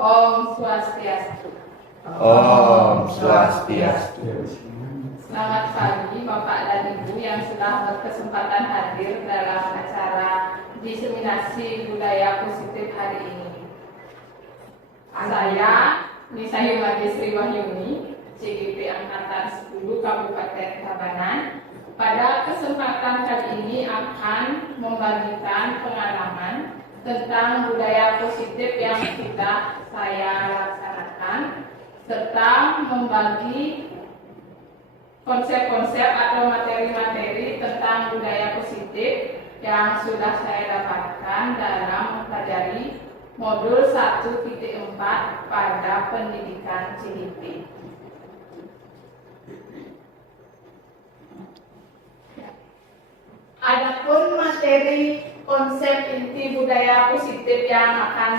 Om Swastiastu. Om Swastiastu. Selamat pagi Bapak dan Ibu yang sudah berkesempatan hadir dalam acara diseminasi budaya positif hari ini. Saya Nisa Magistri Wahyuni, CGP Angkatan 10 Kabupaten Tabanan. Pada kesempatan kali ini akan membagikan pengalaman tentang budaya positif yang sudah saya laksanakan, serta membagi konsep-konsep atau materi-materi tentang budaya positif yang sudah saya dapatkan dalam mempelajari modul 1.4 pada pendidikan CGP. Adapun materi konsep inti budaya positif yang akan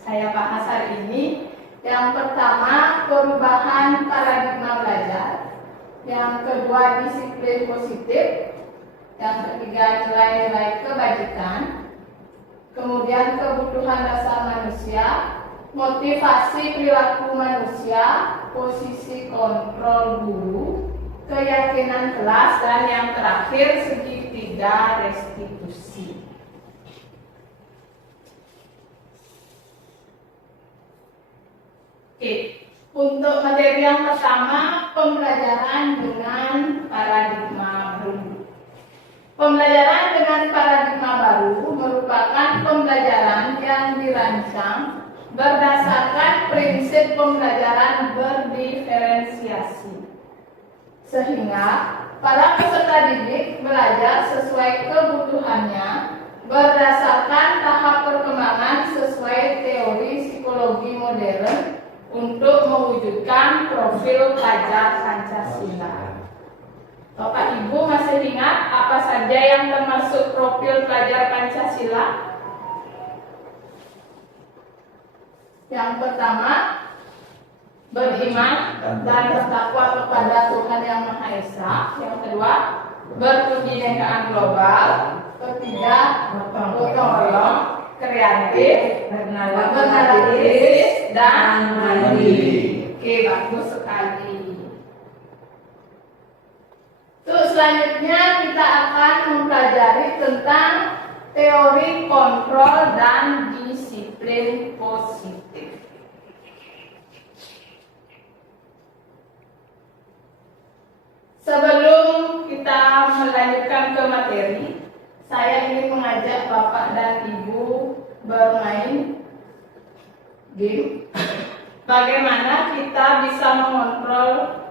saya bahas hari ini, yang pertama perubahan paradigma belajar, yang kedua disiplin positif, yang ketiga nilai-nilai kebajikan, kemudian kebutuhan dasar manusia, motivasi perilaku manusia, posisi kontrol guru, keyakinan kelas, dan yang terakhir segitiga restitusi. Oke, untuk materi yang pertama, pembelajaran dengan paradigma baru. Pembelajaran dengan paradigma baru merupakan pembelajaran yang dirancang berdasarkan prinsip pembelajaran berdiferensiasi, sehingga para peserta didik belajar sesuai kebutuhannya berdasarkan tahap perkembangan sesuai teori psikologi modern untuk mewujudkan profil pelajar Pancasila. Bapak Ibu masih ingat apa saja yang termasuk profil pelajar Pancasila? Yang pertama, beriman dan bertakwa kepada Tuhan Yang Maha Esa. Yang kedua, berkebinekaan global. Ketiga, gotong royong, kreatif, bernalaris, dan mandiri. Oke, bagus sekali. Terus selanjutnya kita akan mempelajari tentang teori kontrol dan disiplin positif. Sebelum kita melanjutkan ke materi, saya ingin mengajak Bapak dan Ibu bermain game. Bagaimana kita bisa mengontrol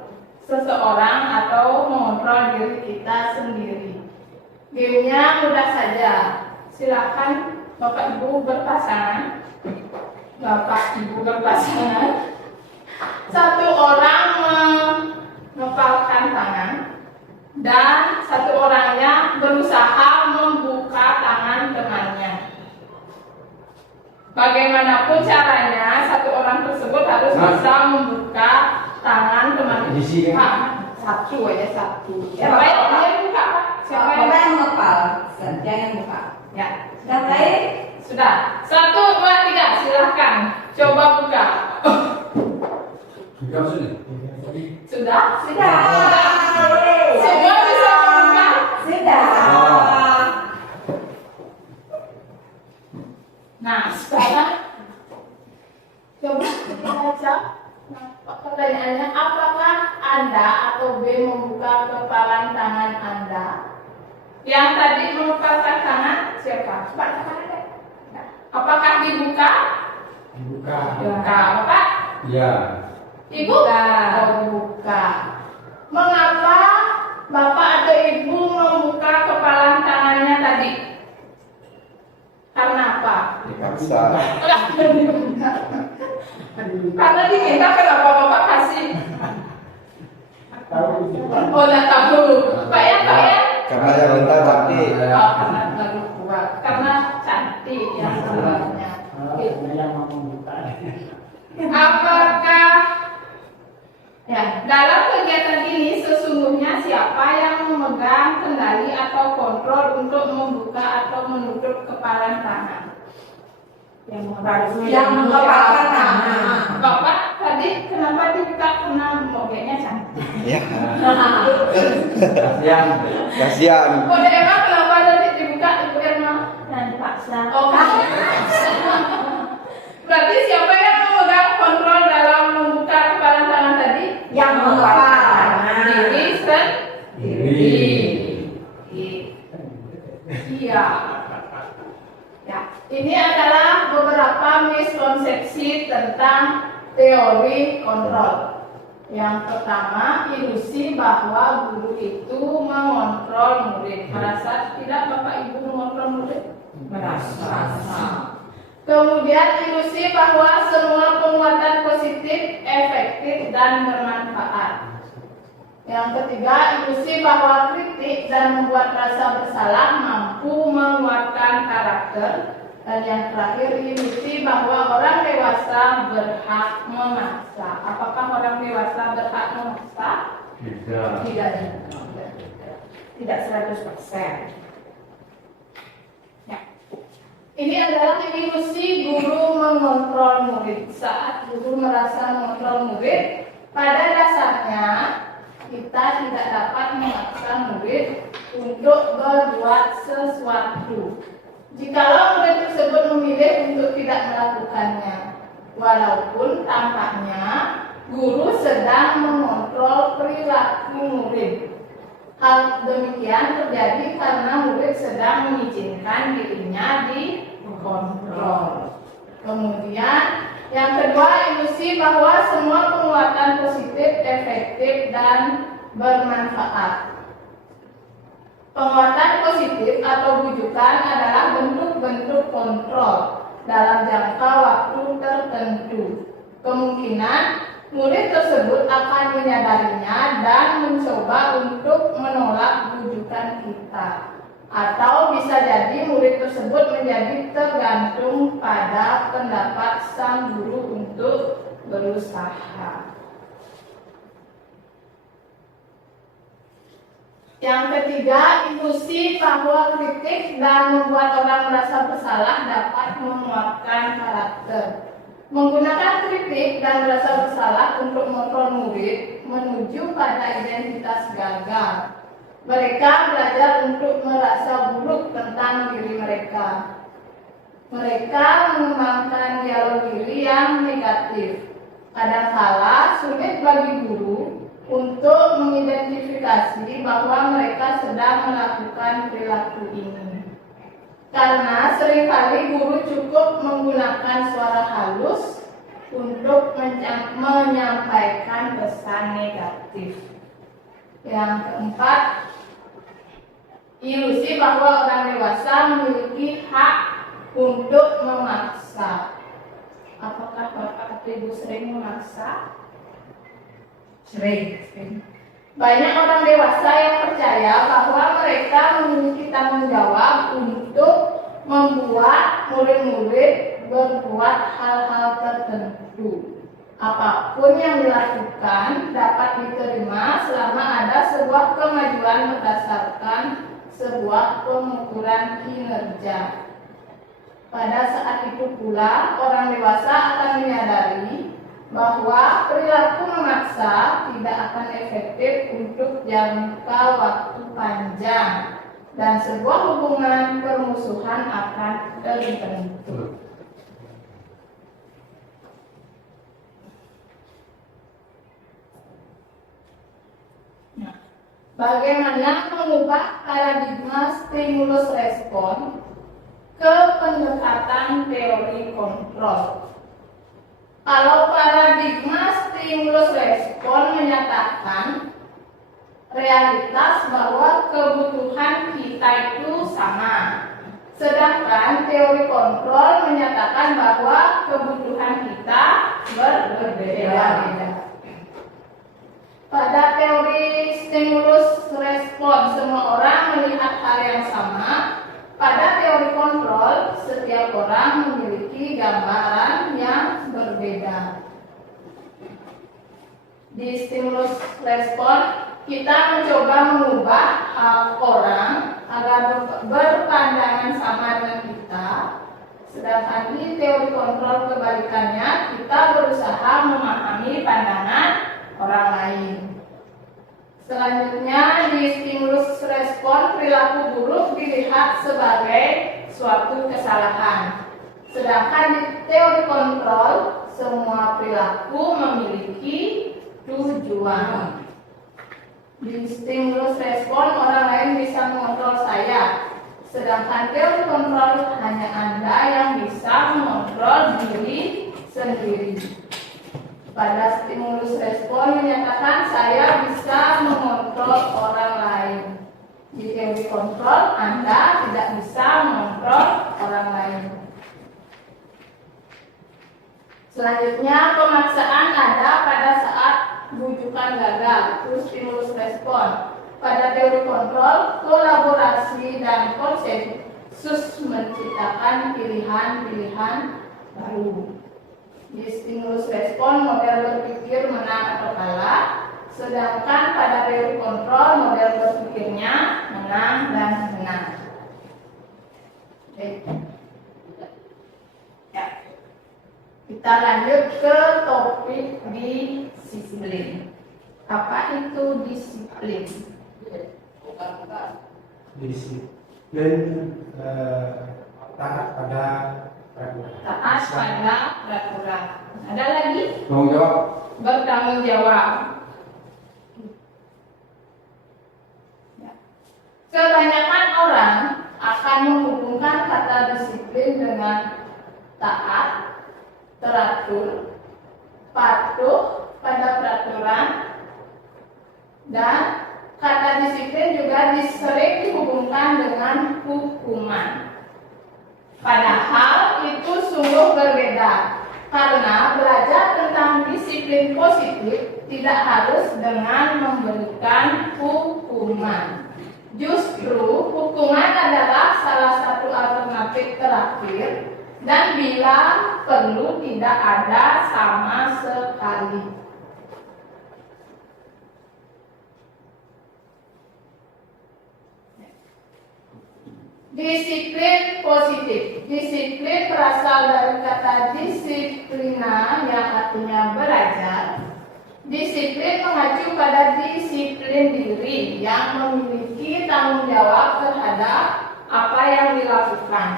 seseorang atau mengontrol diri kita sendiri? Gamenya mudah saja. Silakan Bapak Ibu berpasangan. Satu orang mengepalkan tangan dan satu orangnya berusaha membuka tangan temannya. Bagaimanapun caranya, satu orang tersebut harus bisa membuka tangan temannya. Satu aja satu. Siapa yang buka, Pak? Siapa yang ngepal? Saya yang buka. Ya. Sudah baik? Sudah. 1, 2, 3. Silahkan. Coba buka. Sudah? Sudah. Semua bisa membuka? Sudah. Nah, sekarang coba kita baca. Nah, pertanyaannya, apakah Anda atau B membuka kepalan tangan Anda? Yang tadi mengepalkan tangan siapa? Coba tangan deh. Nah, apakah dibuka? Dibuka. Buka. Bapak? Ya. Ibu? Oh, buka. Mengapa Bapak atau Ibu membuka kepalan tangannya tadi? Karena apa? Dipaksa. Karena diminta, kenapa Bapak kasih? Oh, nggak tahu. Pak ya? Karena yang bentar tapi Oh, karena terlalu kuat. Karena cantik yang sebenarnya. Apakah dalam kegiatan ini sesungguhnya siapa yang memegang kendali atau kontrol untuk membuka atau menutup kepalan tangan? Yang mengepalkan tangan. Bapak tadi kenapa dibuka? Karena mogelnya cantik. ya Yang kasihan. Kode Emma kenapa tadi dibuka, Ibu Irma? Dan dipaksa. Oh, berarti siapa yang memegang kontrol dalam membuka kepalan tangan tadi? Yang mengepalkan tangan. Diri sendiri. Iya. Ya, ini adalah beberapa miskonsepsi tentang teori kontrol. Yang pertama, ilusi bahwa guru itu mengontrol murid. Merasa tidak Bapak Ibu mengontrol murid? Merasa. Kemudian ilusi bahwa semua penguatan positif, efektif, dan bermanfaat. Yang ketiga, ilusi bahwa kritik dan membuat rasa bersalah mampu menguatkan karakter. Dan yang terakhir, ilusi bahwa orang dewasa berhak memaksa. Apakah orang dewasa berhak memaksa? tidak. Tidak 100%. Ya. Ini adalah ilusi guru mengontrol murid. Saat guru merasa mengontrol murid, pada dasarnya kita tidak dapat memaksa murid untuk berbuat sesuatu. Jikalau murid tersebut memilih untuk tidak melakukannya, walaupun tampaknya guru sedang mengontrol perilaku murid. Hal demikian terjadi karena murid sedang mengizinkan dirinya dikontrol. Kemudian yang kedua, ilusi bahwa semua penguatan positif, efektif, dan bermanfaat. Penguatan positif atau bujukan adalah bentuk-bentuk kontrol dalam jangka waktu tertentu. Kemungkinan murid tersebut akan menyadarinya dan mencoba untuk menolak bujukan kita. Atau bisa jadi murid tersebut menjadi tergantung pada pendapat sang guru untuk berusaha. Yang ketiga, ilusi bahwa kritik dan membuat orang merasa bersalah dapat menguatkan karakter. Menggunakan kritik dan rasa bersalah untuk mengontrol murid menuju pada identitas gagal. Mereka belajar untuk merasa buruk tentang diri mereka. Mereka mengembangkan dialog diri yang negatif. Kadangkala sulit bagi guru untuk mengidentifikasi bahwa mereka sedang melakukan perilaku ini. Karena seringkali guru cukup menggunakan suara halus untuk menyampaikan pesan negatif. Yang keempat, ilusi bahwa orang dewasa memiliki hak untuk memaksa. Apakah Bapak atau Ibu sering memaksa? Sering. Banyak orang dewasa yang percaya bahwa mereka memiliki tanggung jawab untuk membuat murid-murid berbuat hal-hal tertentu. Apapun yang dilakukan dapat diterima selama ada sebuah kemajuan berdasarkan sebuah pengukuran kinerja. Pada saat itu pula orang dewasa akan menyadari bahwa perilaku memaksa tidak akan efektif untuk jangka waktu panjang dan sebuah hubungan permusuhan akan terbentuk. Nah, bagaimana mengubah paradigma stimulus respon ke pendekatan teori kontrol? Kalau paradigma stimulus respon menyatakan realitas bahwa kebutuhan kita itu sama, sedangkan teori kontrol menyatakan bahwa kebutuhan kita berbeda-beda. Pada teori stimulus respon, semua orang melihat hal yang sama. Pada teori kontrol, setiap orang memiliki gambaran yang berbeda. Di stimulus respon, kita mencoba mengubah hal orang agar berpandangan sama dengan kita. Sedangkan di teori kontrol kebalikannya, kita berusaha memahami pandangan orang lain. Selanjutnya, di stimulus respon, perilaku buruk dilihat sebagai suatu kesalahan. Sedangkan di teori kontrol, semua perilaku memiliki tujuan. Di stimulus respon, orang lain bisa mengontrol saya. Sedangkan teori kontrol, hanya Anda yang bisa mengontrol diri sendiri. Pada stimulus respon menyatakan saya bisa mengontrol orang lain. Di teori kontrol, Anda tidak bisa mengontrol orang lain. Selanjutnya, pemaksaan ada pada saat bujukan gagal, itu stimulus respon. Pada teori kontrol, kolaborasi dan konsensus menciptakan pilihan-pilihan baru. Di stimulus respon, model berpikir menang atau kalah, sedangkan pada teori kontrol, model berpikirnya menang dan menang. Oke. Ya. Kita lanjut ke topik disiplin. Apa itu disiplin? Disiplin taat pada peraturan. Taat pada peraturan. Ada lagi? Tanggung jawab. Bertanggung jawab. Ya. Kebanyakan orang akan menghubungkan kata disiplin dengan taat, teratur, patuh pada peraturan, dan kata disiplin juga sering dihubungkan dengan hukuman. Padahal itu sungguh berbeda, karena belajar tentang disiplin positif tidak harus dengan memberikan hukuman. Justru hukuman adalah salah satu alternatif terakhir, dan bila perlu tidak ada sama sekali. Disiplin positif. Disiplin berasal dari kata disiplina yang artinya belajar. Disiplin mengacu pada disiplin diri yang memiliki tanggung jawab terhadap apa yang dilakukan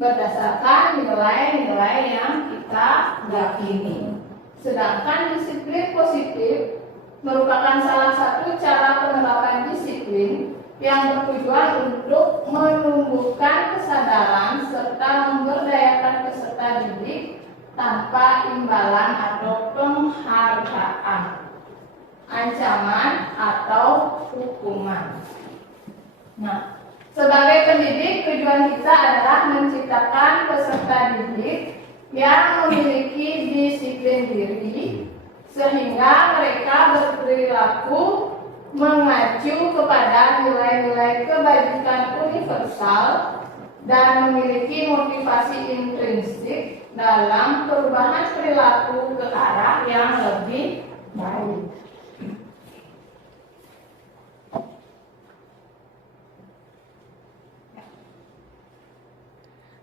berdasarkan nilai-nilai yang kita yakini. Sedangkan disiplin positif merupakan salah satu cara penerapan disiplin yang bertujuan untuk menumbuhkan kesadaran serta memberdayakan peserta didik tanpa imbalan atau penghargaan, ancaman atau hukuman. Nah, sebagai pendidik, tujuan kita adalah menciptakan peserta didik yang memiliki disiplin diri, sehingga mereka berperilaku mengacu kepada nilai-nilai kebajikan universal dan memiliki motivasi intrinsik dalam perubahan perilaku ke arah yang lebih baik.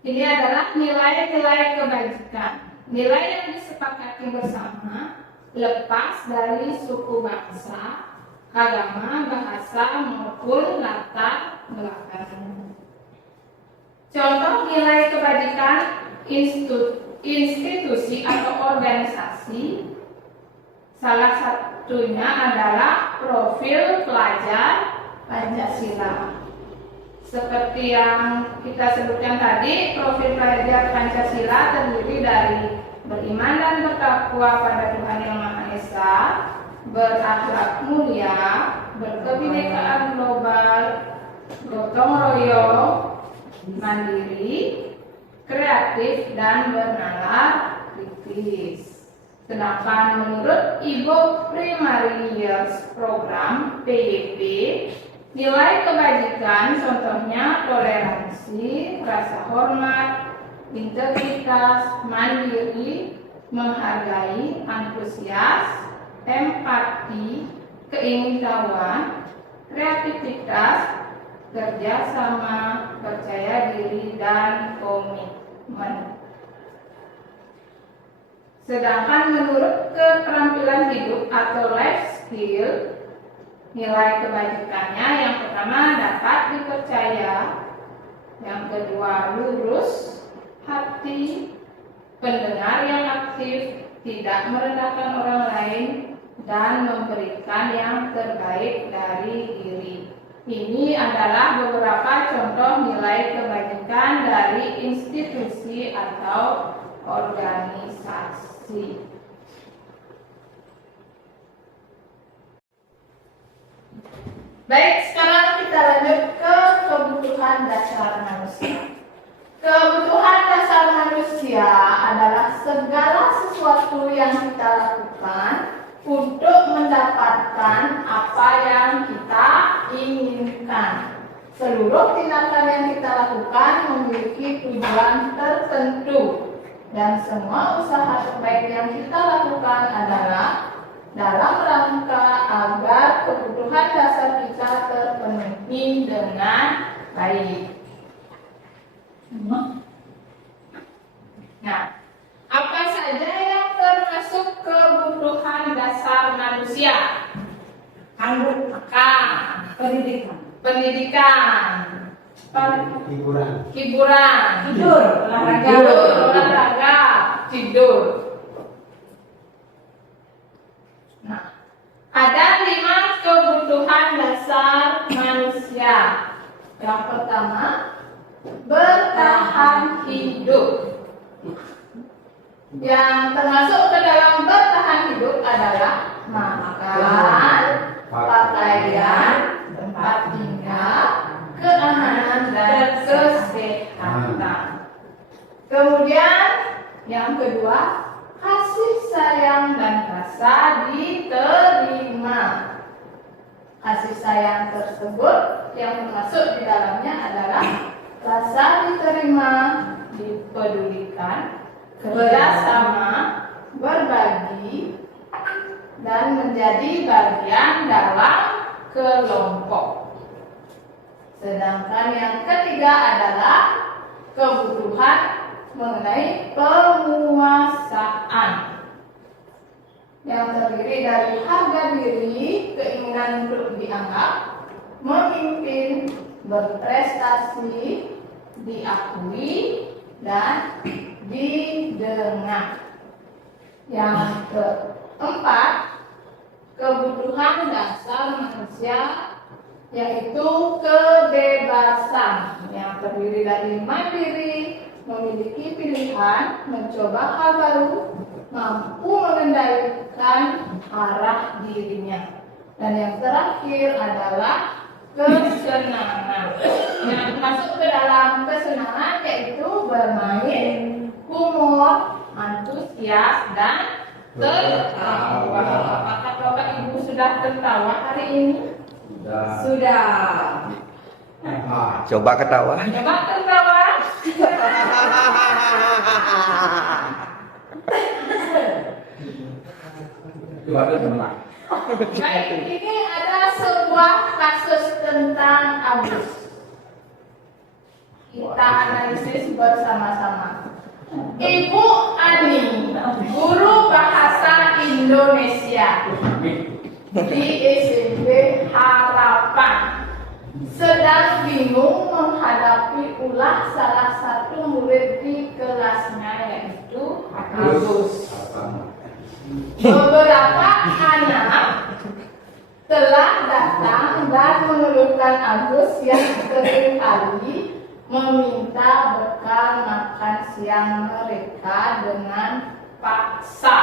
Ini adalah nilai-nilai kebajikan, nilai yang disepakati bersama, lepas dari suku bangsa, agama, bahasa, maupun latar belakang. Contoh nilai kebajikan institusi atau organisasi, salah satunya adalah profil pelajar Pancasila. Seperti yang kita sebutkan tadi, profil pelajar Pancasila terdiri dari beriman dan bertakwa pada Tuhan Yang Maha Esa, berakhlak mulia, berkebinekaan global, gotong royong, mandiri, kreatif, dan bernalar kritis. Sedangkan menurut Ibu Primary Years Program (PYP), nilai kebajikan contohnya toleransi, rasa hormat, integritas, mandiri, menghargai, antusias, empati, keingintahuan, kreativitas, kerjasama, percaya diri, dan komitmen. Sedangkan menurut keterampilan hidup atau life skill, nilai kebajikannya yang pertama dapat dipercaya, yang kedua lurus hati, pendengar yang aktif, tidak merendahkan orang lain, dan memberikan yang terbaik dari diri. Ini adalah beberapa contoh nilai kebajikan dari institusi atau organisasi. Baik, sekarang kita lanjut ke kebutuhan dasar manusia. Kebutuhan dasar manusia adalah segala sesuatu yang kita lakukan untuk mendapatkan apa yang kita inginkan. Seluruh tindakan yang kita lakukan memiliki tujuan tertentu, dan semua usaha terbaik yang kita lakukan adalah dalam rangka agar kebutuhan dasar kita terpenuhi dengan baik. Nah, apa saja yang termasuk kebutuhan dasar manusia? Makan, pendidikan, hiburan, Tidur, olahraga, tidur. Nah, ada 5 kebutuhan dasar manusia. Yang pertama, bertahan hidup. Yang termasuk ke dalam bertahan hidup adalah makan, pakaian, tempat tinggal, keamanan, dan kesehatan. Kemudian yang kedua, kasih sayang dan rasa diterima. Kasih sayang tersebut yang termasuk di dalamnya adalah rasa diterima, dipedulikan, kerjasama, berbagi, dan menjadi bagian dalam kelompok. Sedangkan yang ketiga adalah kebutuhan mengenai penguasaan, yang terdiri dari harga diri, keinginan untuk dianggap, memimpin, berprestasi, diakui, dan didengar. Yang keempat, kebutuhan dasar manusia yaitu kebebasan yang terdiri dari mandiri, memiliki pilihan, mencoba hal baru, mampu mengendalikan arah dirinya. Dan yang terakhir adalah kesenangan. Yang masuk ke dalam kesenangan yaitu bermain, humor, antusias, dan tertawa. Apakah Bapak Ibu sudah tertawa hari ini? Sudah. Coba ketawa. Coba tertawa. Baik, ini ada sebuah kasus tentang Agus. Kita analisis bersama-sama. Ibu Ani, guru bahasa Indonesia di SMP Harapan, sedang bingung menghadapi ulah salah satu murid di kelasnya, yaitu Agus. Beberapa anak telah datang dan mengeluhkan Agus yang seringkali meminta bekal makan siang mereka dengan paksa.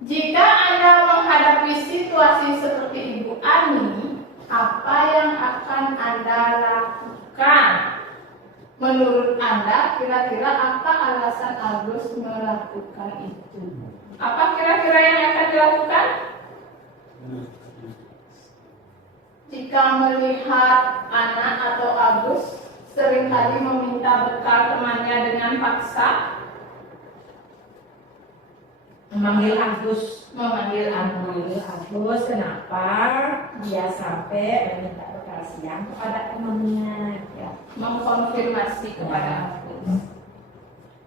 Jika Anda menghadapi situasi seperti Ibu Ani, apa yang akan Anda lakukan? Menurut Anda, kira-kira apa alasan Agus melakukan itu? Apa kira-kira yang akan dilakukan? Jika melihat anak atau Agus seringkali meminta bekal temannya dengan paksa, Memanggil Agus. memanggil Agus. Agus, kenapa dia sampai meminta bekal siang kepada temannya? Ya. Mengkonfirmasi kepada Agus.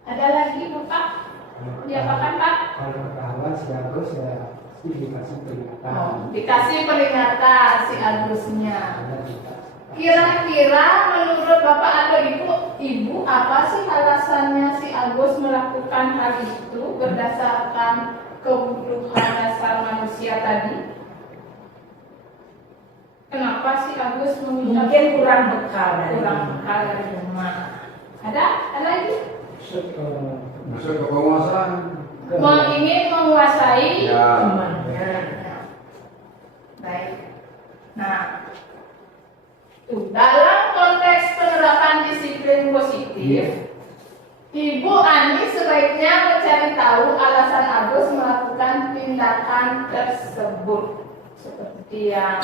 Ada lagi Bapak? Diapakan Pak? Kalau ketahuan si Agus ya pasti dikasih peringatan. Dikasih peringatan si Agusnya. Ada juga. Kira-kira menurut Bapak atau Ibu apa sih alasannya si Agus melakukan hal itu berdasarkan kebutuhan dasar manusia tadi? Kenapa si Agus meminta Mungkin kurang bekal dari rumah? Ada lagi? Masuk ke penguasaan. Ingin menguasai Ya. temannya. Baik. Nah, dalam konteks penerapan disiplin positif, Ibu Ani sebaiknya mencari tahu alasan Agus melakukan tindakan tersebut, seperti yang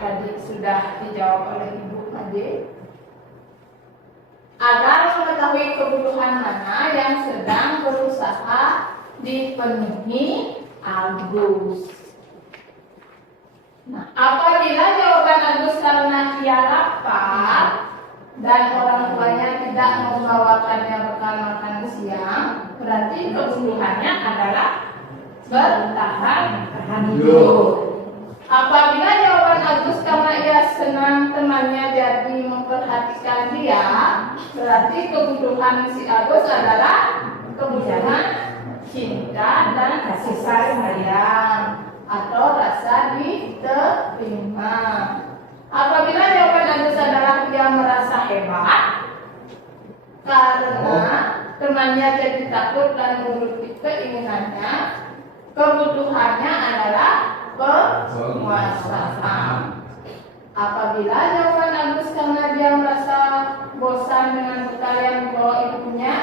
tadi sudah dijawab oleh Ibu Ade, agar mengetahui kebutuhan mana yang sedang berusaha dipenuhi Agus. Nah, apabila jawaban Agus karena ia lapar dan orang tuanya tidak membawakannya bekal makan siang, berarti kebutuhannya adalah bertahan hidup. Apabila jawaban Agus karena ia senang temannya jadi memperhatikan dia, berarti kebutuhan si Agus adalah kebutuhan cinta dan kasih sayang atau rasa diterima. Apabila jawaban Agus adalah dia merasa hebat karena temannya jadi takut dan menuruti keinginannya, kebutuhannya adalah penguasaan. Apabila jawaban Agus karena dia merasa bosan dengan bekal yang dibawa ibunya,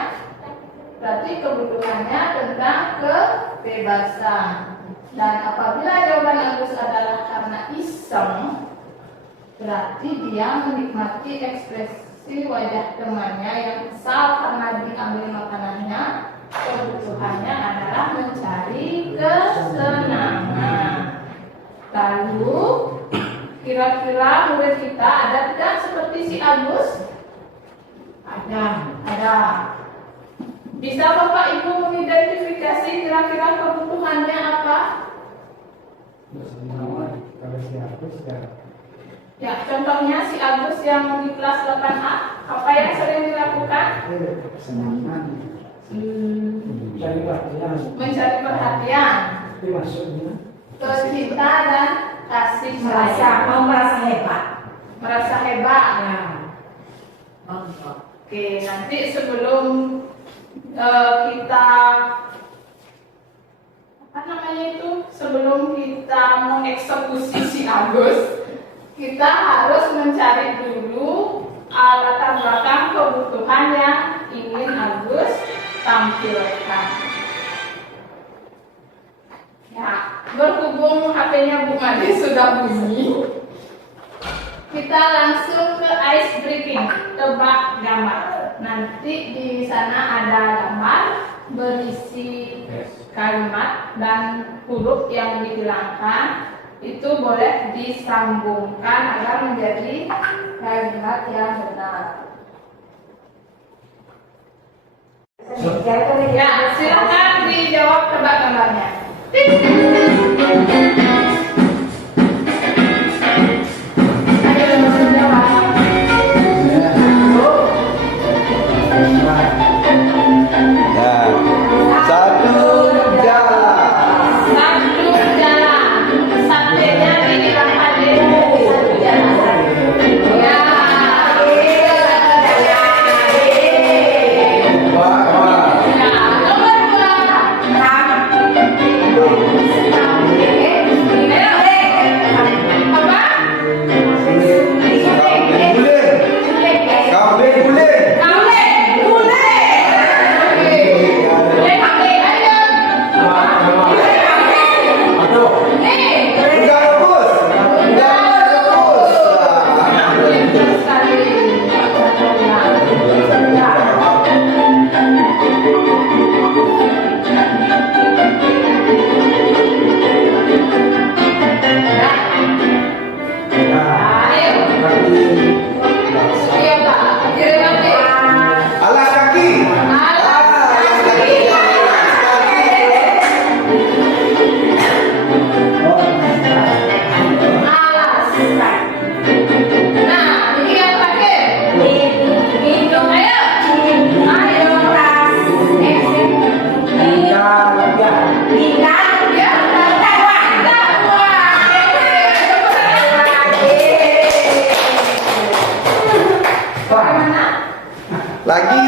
berarti kebutuhannya tentang kebebasan. Dan apabila jawaban Agus adalah karena iseng, berarti dia menikmati ekspresi wajah temannya yang kesal karena diambil makanannya. Kebutuhannya adalah mencari kesenangan. Lalu, kira-kira murid kita ada tidak seperti si Agus? Ada. Bisa Bapak Ibu mengidentifikasi kira-kira kebutuhannya apa? Kalau si Agus Ya, contohnya si Agus yang di kelas 8A, apa yang sering dilakukan? kesenangan, cari perhatian, Mencari perhatian, tapi maksudnya cinta dan kasih Merasa sayang. mau merasa hebat. Merasa hebat. Ya. Mantap. Oke, nanti sebelum kita apa namanya itu, sebelum kita mengeksekusi si Agus, kita harus mencari dulu latar belakang kebutuhan yang ingin Agus tampilkan. Ya, berhubung HP-nya Bu Made sudah bunyi, kita langsung ke ice breaking, tebak gambar. Nanti di sana ada gambar berisi kalimat dan huruf yang dihilangkan. Itu boleh disambungkan agar menjadi kalimat yang benar. Ya, silakan dijawab tebak gambarnya. Ayo langsung jawab. Ya. Satu jalan. Satu jalan. Satenya dihilangkan dulu. Satu jalan. Ya. Wah. Ya, nomor 2. Apa? Bulir. Kambing bulir. Enggak rebus. Enggak rebus. Alas kaki. Alas kaki. Lagi.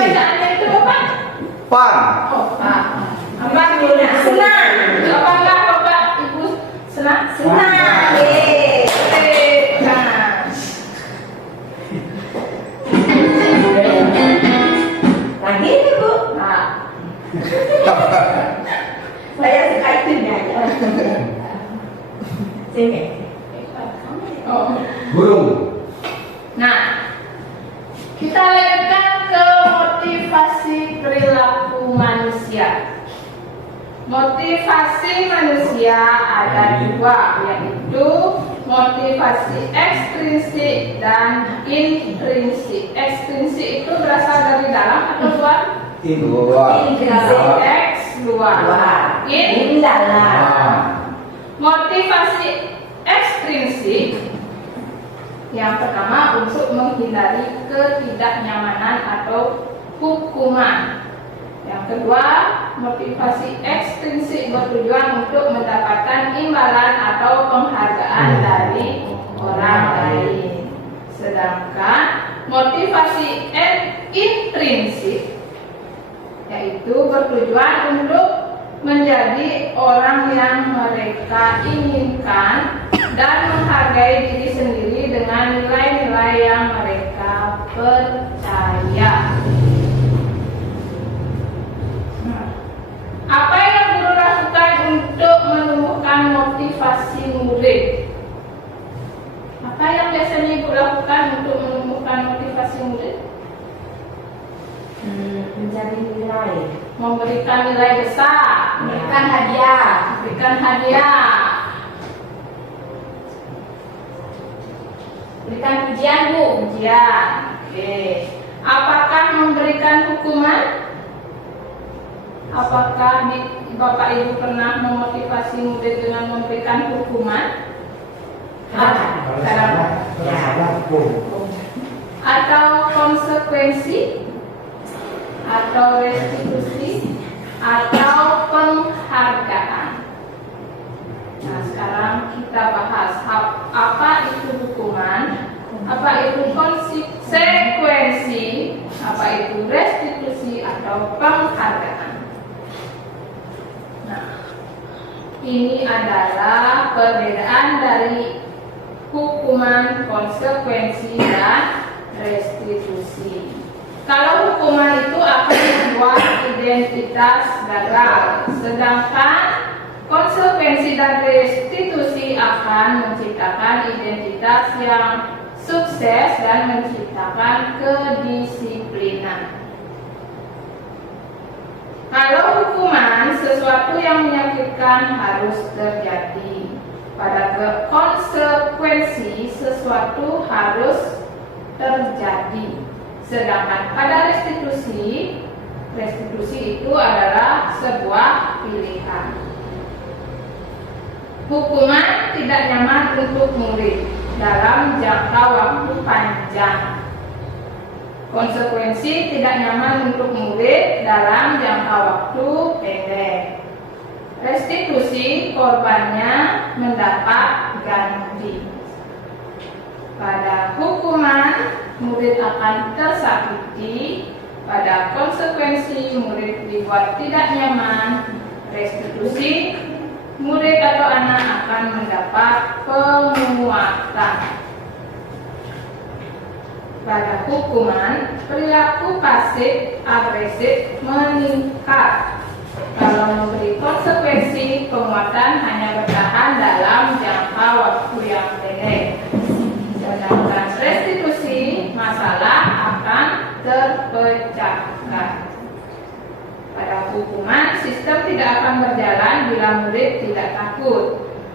Pan. Apakah Bapak Ibu senang? Lagi nih Bu. Nah, Saya suka itunya. Sini. oh. Burung. Nah, kita lanjutkan ke motivasi perilaku manusia. Motivasi manusia ada dua, yaitu motivasi ekstrinsik dan intrinsik. Ekstrinsik itu berasal dari dalam atau luar? Dua. X luar. In dalam. motivasi ekstrinsik yang pertama untuk menghindari ketidaknyamanan atau hukuman. Yang kedua, motivasi ekstrinsik bertujuan untuk mendapatkan imbalan atau penghargaan dari orang lain. Sedangkan motivasi intrinsik yaitu bertujuan untuk menjadi orang yang mereka inginkan dan menghargai diri sendiri dengan nilai-nilai yang mereka percaya. Apa yang guru lakukan untuk menumbuhkan motivasi murid? Apa yang biasanya ibu lakukan untuk menumbuhkan motivasi murid? Mencari nilai. Memberikan nilai besar, Memberikan hadiah. berikan hadiah, berikan pujian Bu, pujian. Oke. Apakah memberikan hukuman? Apakah Bapak Ibu pernah memotivasi murid dengan memberikan hukuman? Atau konsekuensi? Atau restitusi? Atau penghargaan? Nah, sekarang kita bahas apa itu konsekuensi, apa itu restitusi atau penghargaan. Nah, ini adalah perbedaan dari hukuman, konsekuensi, dan restitusi. Kalau hukuman itu akan membuat identitas gagal, sedangkan konsekuensi dan restitusi akan menciptakan identitas yang sukses dan menciptakan kedisiplinan. Kalau hukuman, sesuatu yang menyakitkan harus terjadi. Pada konsekuensi, sesuatu harus terjadi. Sedangkan pada restitusi itu adalah sebuah pilihan. Hukuman tidak nyaman untuk murid dalam jangka waktu panjang. Konsekuensi tidak nyaman untuk murid dalam jangka waktu pendek. Restitusi, korbannya mendapat ganti. Pada hukuman, murid akan tersakiti. Pada konsekuensi, murid dibuat tidak nyaman. Restitusi, murid atau anak akan mendapat penguatan. Pada hukuman, perilaku pasif agresif meningkat. Kalau memberi konsekuensi, penguatan hanya bertahan dalam jangka waktu yang pendek. Sedangkan restitusi, masalah akan terpecahkan. Pada hukuman, sistem tidak akan berjalan bila murid tidak takut.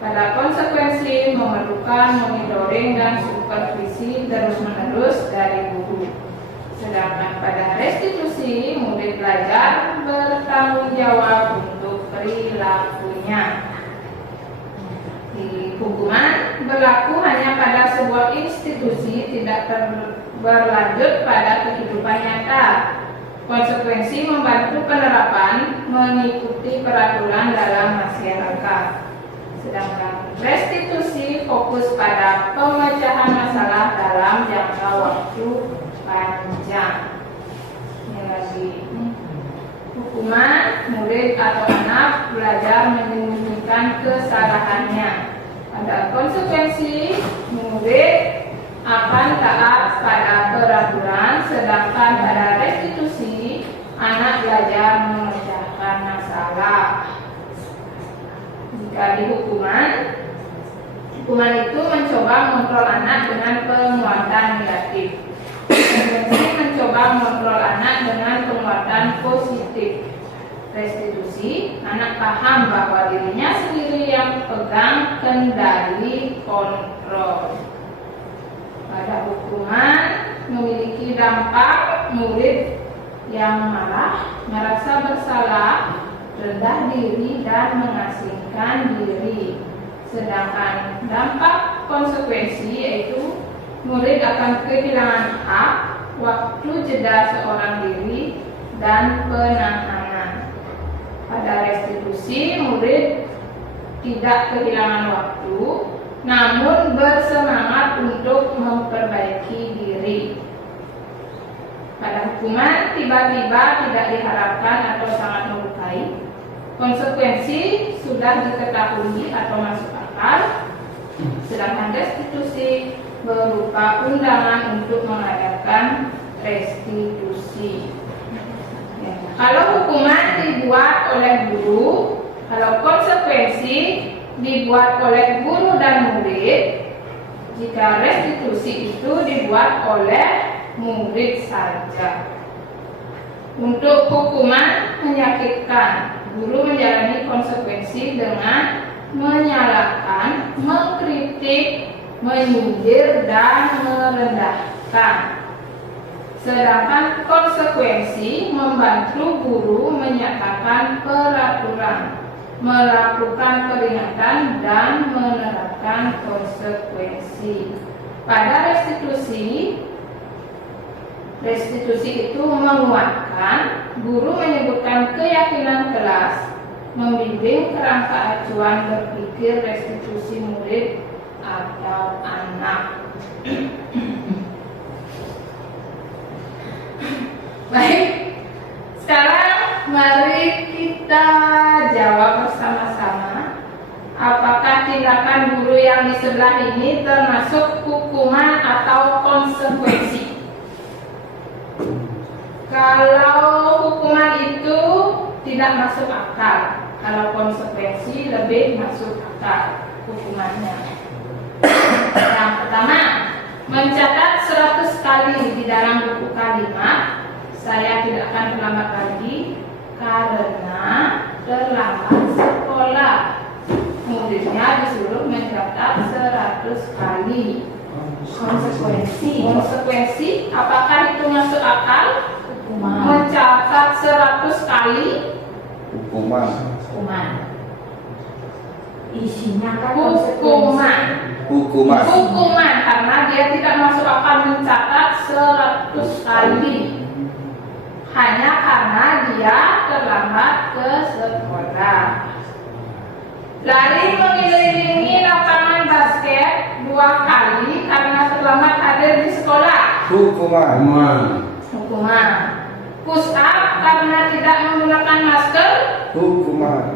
Pada konsekuensi, memerlukan monitoring dan supervisi terus-menerus dari guru. Sedangkan pada restitusi, murid belajar bertanggung jawab untuk perilakunya. Di hukuman berlaku hanya pada sebuah institusi, tidak berlanjut pada kehidupan nyata. Konsekuensi membantu penerapan mengikuti peraturan dalam masyarakat. Sedangkan restitusi fokus pada pemecahan masalah dalam jangka waktu panjang. Ini lagi. Hukuman, murid atau anak belajar menyembunyikan kesalahannya. Pada konsekuensi, murid akan taat pada peraturan, sedangkan pada restitusi, anak belajar memecahkan masalah. Jika di hukuman itu mencoba mengontrol anak dengan penguatan negatif. Konsekuensi mencoba mengontrol anak dengan penguatan positif. Restitusi, anak paham bahwa dirinya sendiri yang pegang kendali kontrol. Pada hukuman memiliki dampak murid yang marah, merasa bersalah, rendah diri, dan mengasingkan diri. Sedangkan dampak konsekuensi yaitu murid akan kehilangan hak, waktu jeda seorang diri, dan penahanan. Pada restitusi, murid tidak kehilangan waktu, namun bersemangat untuk memperbaiki diri. Pada hukuman, tiba-tiba tidak diharapkan atau sangat melukai. Konsekuensi sudah diketahui atau masuk akal. Sedangkan restitusi berupa undangan untuk mengadakan restitusi. Ya. Kalau hukuman dibuat oleh guru, kalau konsekuensi dibuat oleh guru dan murid, jika restitusi itu dibuat oleh murid saja. Untuk hukuman menyakitkan, guru menjalani konsekuensi dengan menyalahkan, mengkritik, menyindir, dan merendahkan. Sedangkan konsekuensi membantu guru menyatakan peraturan, melakukan peringatan, dan menerapkan konsekuensi. Pada restitusi itu menguatkan, guru menyebutkan keyakinan kelas, membimbing kerangka acuan berpikir restitusi murid atau anak. Baik, sekarang mari kita jawab bersama-sama. Apakah tindakan guru yang di sebelah ini termasuk hukuman atau konsekuensi? Kalau hukuman itu tidak masuk akal, kalau konsekuensi lebih masuk akal hukumannya. Yang pertama, mencatat 100 kali di dalam buku kalimat. Saya tidak akan terlambat lagi karena terlambat sekolah. Muridnya disuruh mencatat 100 kali. Konsekuensi, apakah itu masuk akal? Mencatat 100 kali Hukuman. Isinya kan hukuman karena dia tidak masuk akal mencatat 100 kali hanya karena dia terlambat ke sekolah. Lari mengelilingi lapangan basket 2 kali karena terlambat hadir di sekolah. Hukuman. Push up karena tidak menggunakan masker. Hukuman.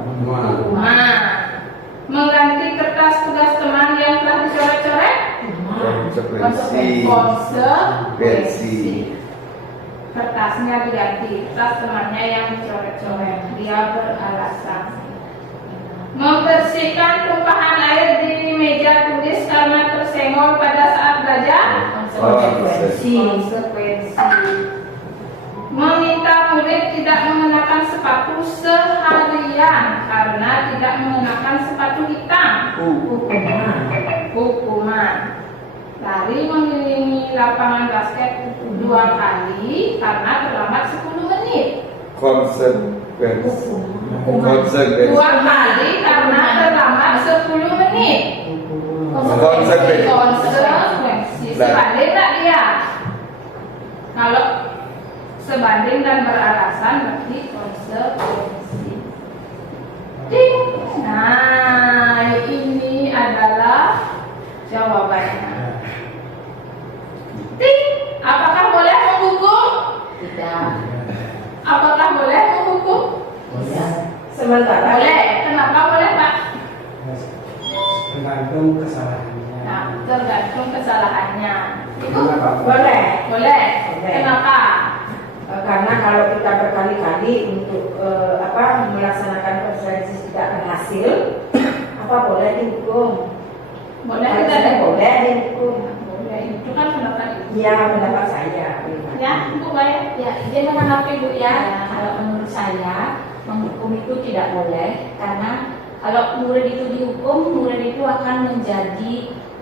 Mengganti kertas tugas teman yang telah dicoret-coret. Konsekuensi. Kertasnya diganti, kertas temannya yang dicoret-coret. Dia beralasan. Membersihkan tumpahan air di meja tulis karena tersenggol pada saat belajar. Konsekuensi. Meminta murid tidak mengenakan sepatu seharian karena tidak mengenakan sepatu hitam. Hukuman. Lari mengelilingi lapangan basket 2 kali karena terlambat 10 menit. Konsekuensi. 2 kali karena terlambat 10 menit. Konsekuensi. Sebanding tak dia? Kalau sebanding dan beralasan berarti konsekuensi. Ding. Nah, ini adalah jawabannya. Ding. Apakah boleh menghukum? Tidak. Apakah boleh menghukum? Sementara Boleh. Kenapa boleh, Pak? Tergantung kesalahannya. Nah, tergantung kesalahannya. Itu boleh. boleh. Boleh. Kenapa? Karena kalau kita berkali-kali untuk melaksanakan konferensi tidak berhasil, apa boleh dihukum? Boleh Kalau tidak? tidak boleh dihukum. Boleh. Itu kan pendapat Ibu. Ya, pendapat saya. Ya, Bu Maya. Ya, izin menanggapi Bu ya. Kalau menurut saya menghukum itu tidak boleh karena kalau murid itu dihukum, murid itu akan menjadi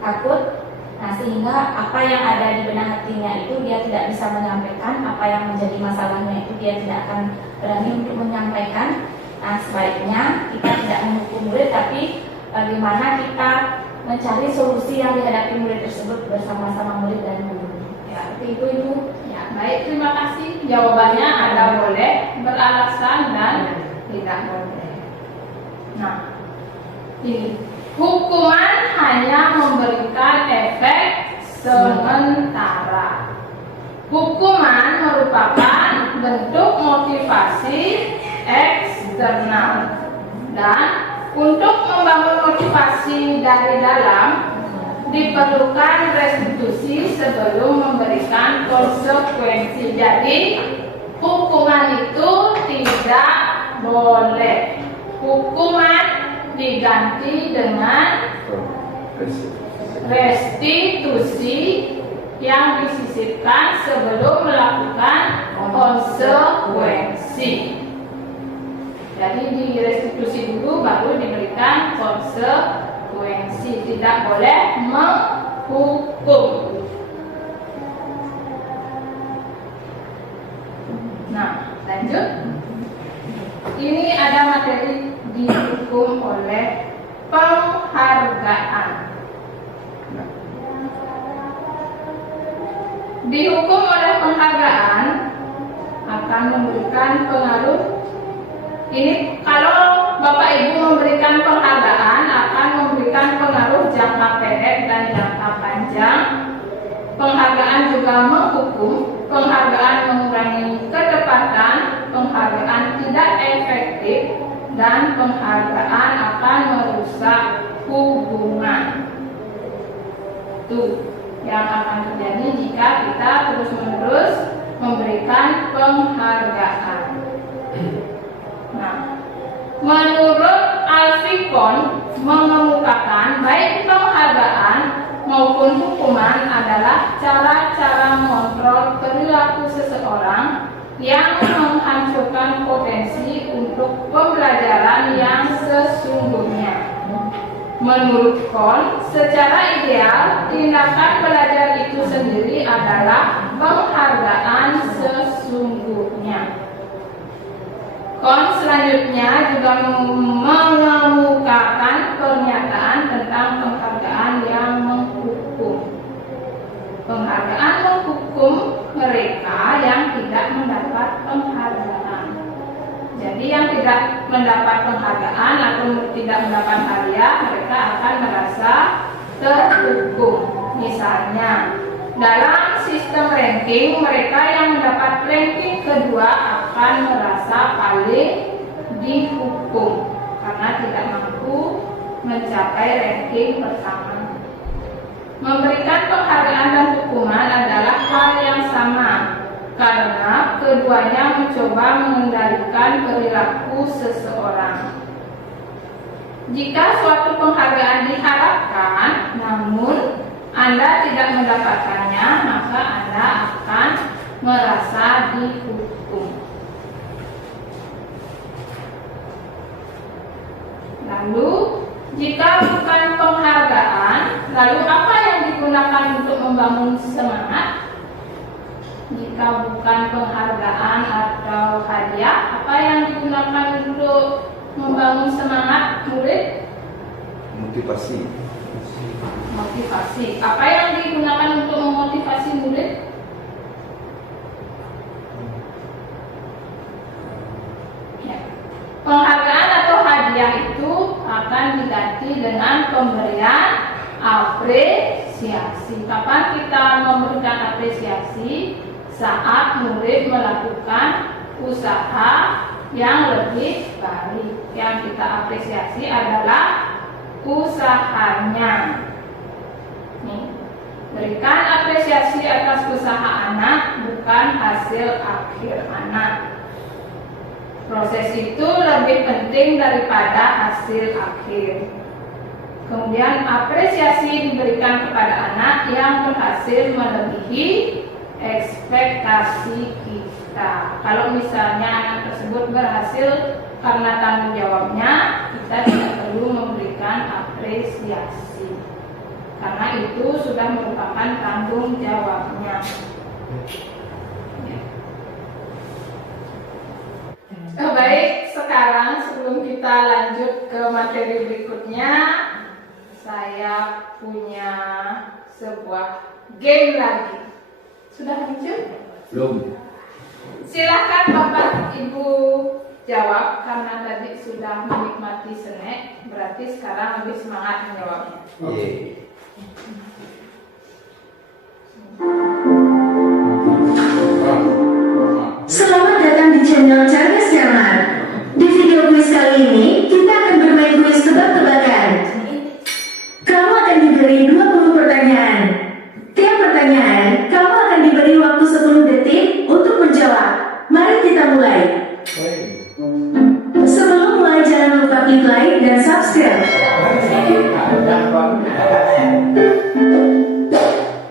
takut. Nah, sehingga apa yang ada di benak hatinya itu dia tidak bisa menyampaikan, apa yang menjadi masalahnya itu dia tidak akan berani untuk menyampaikan. Nah, sebaiknya kita tidak menghukum murid, tapi bagaimana kita mencari solusi yang dihadapi murid tersebut bersama-sama murid dan guru. Ya, seperti itu Ibu. Ya, baik, terima kasih. Jawabannya ada boleh, beralasan dan tidak boleh. Nah, ini hukuman hanya memberikan efek sementara. Hukuman merupakan bentuk motivasi eksternal dan untuk membangun motivasi dari dalam diperlukan restitusi sebelum memberikan konsekuensi. Jadi hukuman itu tidak boleh. Hukuman diganti dengan restitusi yang disisipkan sebelum melakukan konsekuensi. Jadi di restitusi dulu baru diberikan konsekuensi. Tidak boleh menghukum. Nah, lanjut. Ini ada materi dihukum oleh penghargaan. Dihukum oleh penghargaan akan memberikan pengaruh. Ini kalau Bapak Ibu memberikan penghargaan akan memberikan pengaruh jangka pendek dan jangka panjang. Penghargaan juga menghukum penghargaan mengurangi ketepatan, penghargaan tidak efektif, dan penghargaan akan merusak hubungan. Itu yang akan terjadi jika kita terus-menerus memberikan penghargaan. Nah, menurut Alfikon mengemukakan baik penghargaan maupun hukuman adalah cara-cara mengontrol perilaku seseorang yang menghancurkan potensi untuk pembelajaran yang sesungguhnya. Menurut Kohn, secara ideal, tindakan belajar itu sendiri adalah penghargaan sesungguhnya. Kohn selanjutnya juga mengemukakan pernyataan tentang penghargaan yang menghukum. Penghargaan menghukum mereka yang tidak mendapat penghargaan. Jadi yang tidak mendapat penghargaan atau tidak mendapat hadiah, mereka akan merasa terhukum. Misalnya, dalam sistem ranking, mereka yang mendapat ranking kedua akan merasa paling dihukum karena tidak mampu mencapai ranking pertama. Memberikan penghargaan dan hukuman adalah hal yang sama karena keduanya mencoba mengendalikan perilaku seseorang. Jika suatu penghargaan diharapkan, namun Anda tidak mendapatkannya, maka Anda akan merasa dihukum. Lalu, jika bukan penghargaan, lalu apa yang digunakan untuk membangun semangat? Jika bukan penghargaan atau hadiah, apa yang digunakan untuk membangun semangat murid? Motivasi. Motivasi. Apa yang digunakan untuk memotivasi murid? Ya. Penghargaan atau hadiah itu akan diganti dengan pemberian apresiasi. Kapan kita memberikan apresiasi? Saat murid melakukan usaha yang lebih baik. Yang kita apresiasi adalah usahanya. Nih, berikan apresiasi atas usaha anak, bukan hasil akhir anak. Proses itu lebih penting daripada hasil akhir. Kemudian apresiasi diberikan kepada anak yang berhasil melebihi ekspektasi kita. Kalau misalnya anak tersebut berhasil karena tanggung jawabnya, kita tidak perlu memberikan apresiasi karena itu sudah merupakan tanggung jawabnya. Baik, sekarang sebelum kita lanjut ke materi berikutnya, saya punya sebuah game lagi. Sudah muncul? Belum. Silahkan Bapak Ibu jawab karena tadi sudah menikmati snack, berarti sekarang lebih semangat menjawabnya. Selamat datang di channel Cerdas Cermat. Di video kuis kali ini, kita akan bermain kuis tebak-tebakan. Kamu akan diberi 20 pertanyaan. Tiap pertanyaan, kamu akan diberi waktu 10 detik untuk menjawab. Mari kita mulai. Sebelum mulai, jangan lupa klik like dan subscribe.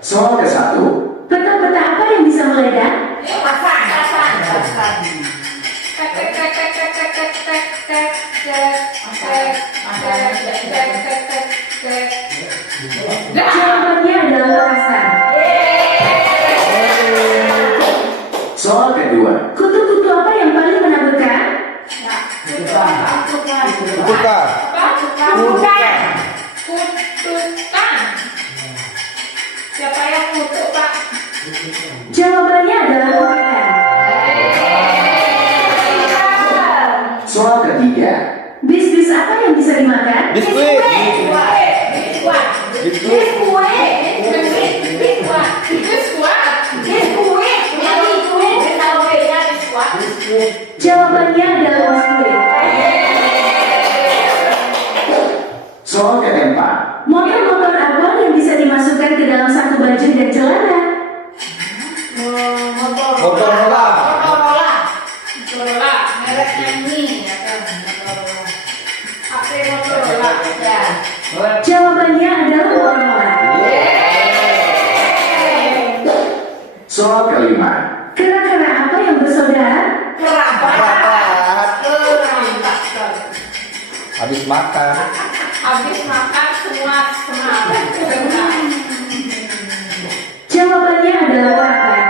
Soal ke-1. Peta-peta apa yang bisa meledak? Jawabannya adalah petasan. Soal kedua. Kutu-kutu apa yang paling menakutkan? Kutukan. Kutukan. Siapa yang kutuk, Pak? Jawabannya adalah kutukan. Soal ketiga. Bis-bis apa yang bisa dimakan? Biskuit. Biskuit. Jawabannya adalah biskuit. Soal keempat. Motor-motor apa yang bisa dimasukkan ke dalam satu baju dan celana? Motorola. Motorola, mereknya ini ya kan, Motorola. HP Motorola ya. Jawabannya adalah Motorola. Soal kelima. Kera-kera apa yang bersaudara? Kerabat. Habis makan. Habis makan semua semangat. Jawabannya adalah kerabat.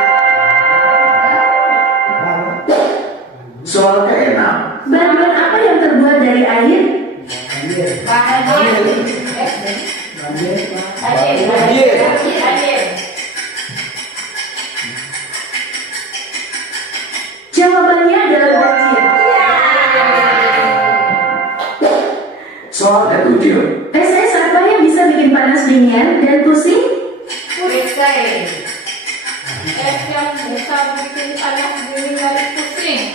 Soal keenam. Bahan apa yang terbuat dari air? Jawabannya adalah banjir. Soal ketujuh. Es apa yang bisa bikin panas dingin dan pusing? Esai. Es yang bisa bikin panas dingin dari pusing.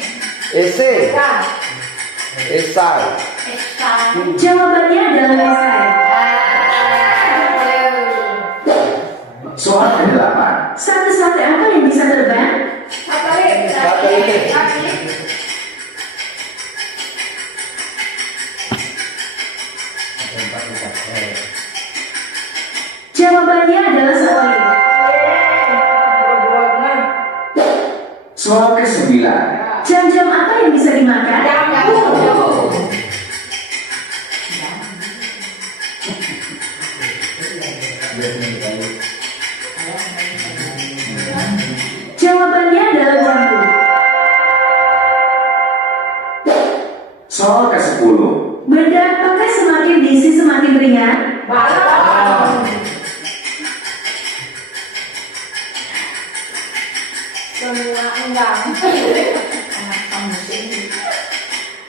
Esai. Esai. Jawabannya adalah esai. Soal kedelapan. Sate-sate apa yang bisa terbang? Satelit. Jawabannya adalah satelit. Soal kesembilan. Jam-jam apa yang bisa dimakan? Jawabannya adalah jambu. Soal ke-10. Benda apakah semakin diisi semakin ringan? Semua enggak.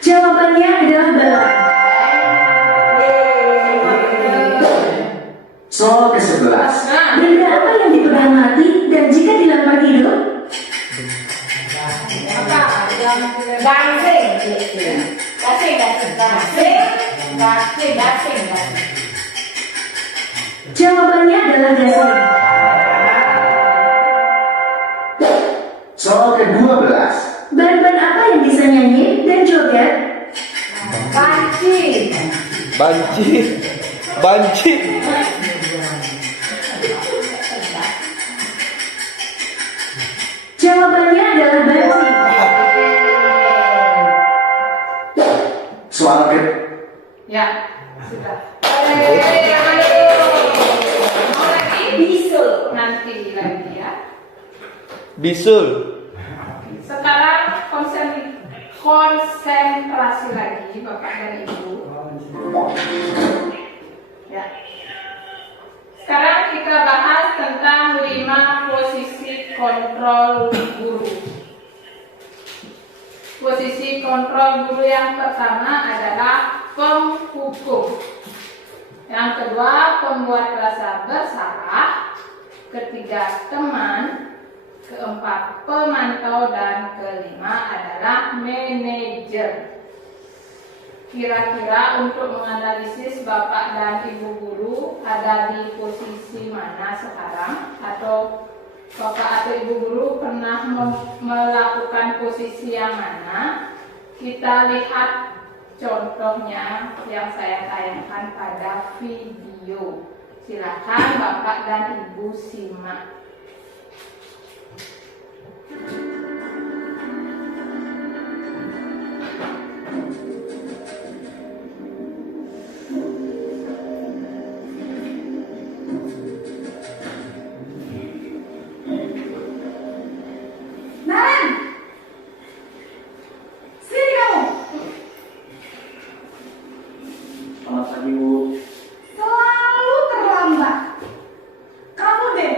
Jawabannya adalah balon. Soal ke-11. Benda apa yang dipegang mati dan jika dilempar hidup? Jawabannya adalah gasing. Soal ke-12. Ban-ban apa yang bisa nyanyi dan joget? Banci. Jawabannya adalah banci. Soal ke Ya, sudah. Mau lagi? Bisul. Nanti lagi ya. Bisul. Sekarang konsentrasi lagi Bapak dan Ibu. Ya. Sekarang kita bahas tentang 5 posisi kontrol guru. Posisi kontrol guru yang pertama adalah penghukum. Yang kedua, pembuat rasa bersalah. Ketiga, teman. Keempat, pemantau. Dan kelima adalah manajer. Kira-kira untuk menganalisis Bapak dan Ibu guru ada di posisi mana sekarang? Atau Bapak atau Ibu guru pernah melakukan posisi yang mana? Kita lihat contohnya yang saya tayangkan pada video. Silakan Bapak dan Ibu simak. Sini kamu. Selamat pagi, Bu. Selalu terlambat. Kamu deh,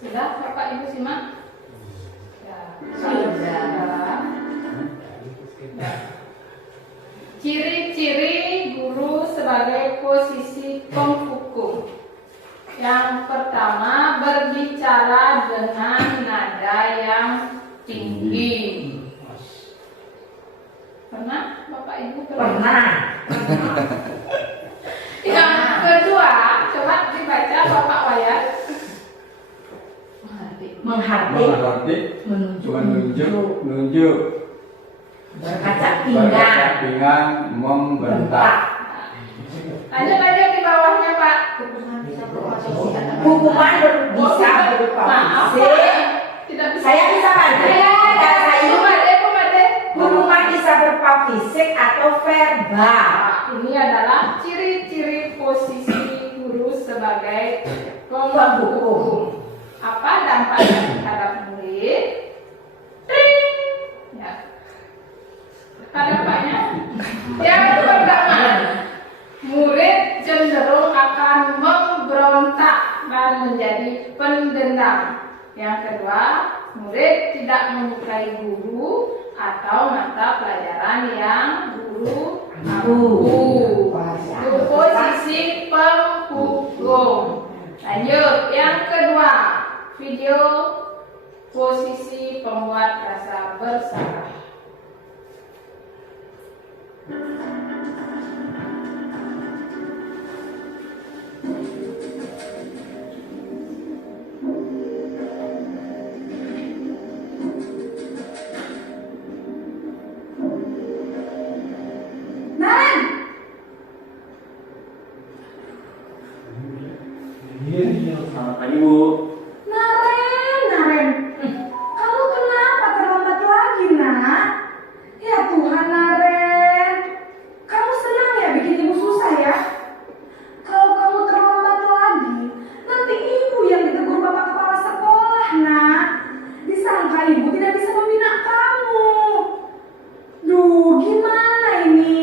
Sudah Bapak Ibu simak? Ya. Sudah. Ya. Ciri-ciri guru sebagai posisi penghukum. Yang pertama, berbicara dengan nada yang tinggi. Pernah Bapak Ibu Pernah. Yang kedua, coba dibaca Bapak Wayan. Menghardik, menunjuk, berkaca pinggang, membentak. Lanjut di bawahnya Pak. hukuman bisa berupa Maaf, fisik. Pak. Tidak bisa. Saya bisa bantu. Dan saya Kumade. hukuman bisa berupa fisik atau verbal. Ini adalah ciri-ciri posisi guru sebagai penghukum. Apa dampaknya terhadap murid? Tring. Ya. Apa dampaknya? Yang pertama, murid cenderung akan memberontak dan menjadi pendendam. Yang kedua, murid tidak menyukai guru atau mata pelajaran yang guru mampu. Itu posisi penghukum. Lanjut, yang kedua, video posisi pembuat rasa bersalah. Selamat pagi Bu. Naren, kamu kenapa terlambat lagi, nak? Ya Tuhan, Naren, kamu senang ya bikin ibu susah ya? Kalau kamu terlambat lagi, nanti ibu yang ditegur bapak kepala sekolah, nak. Disangka ibu tidak bisa membina kamu. Duh, gimana ini?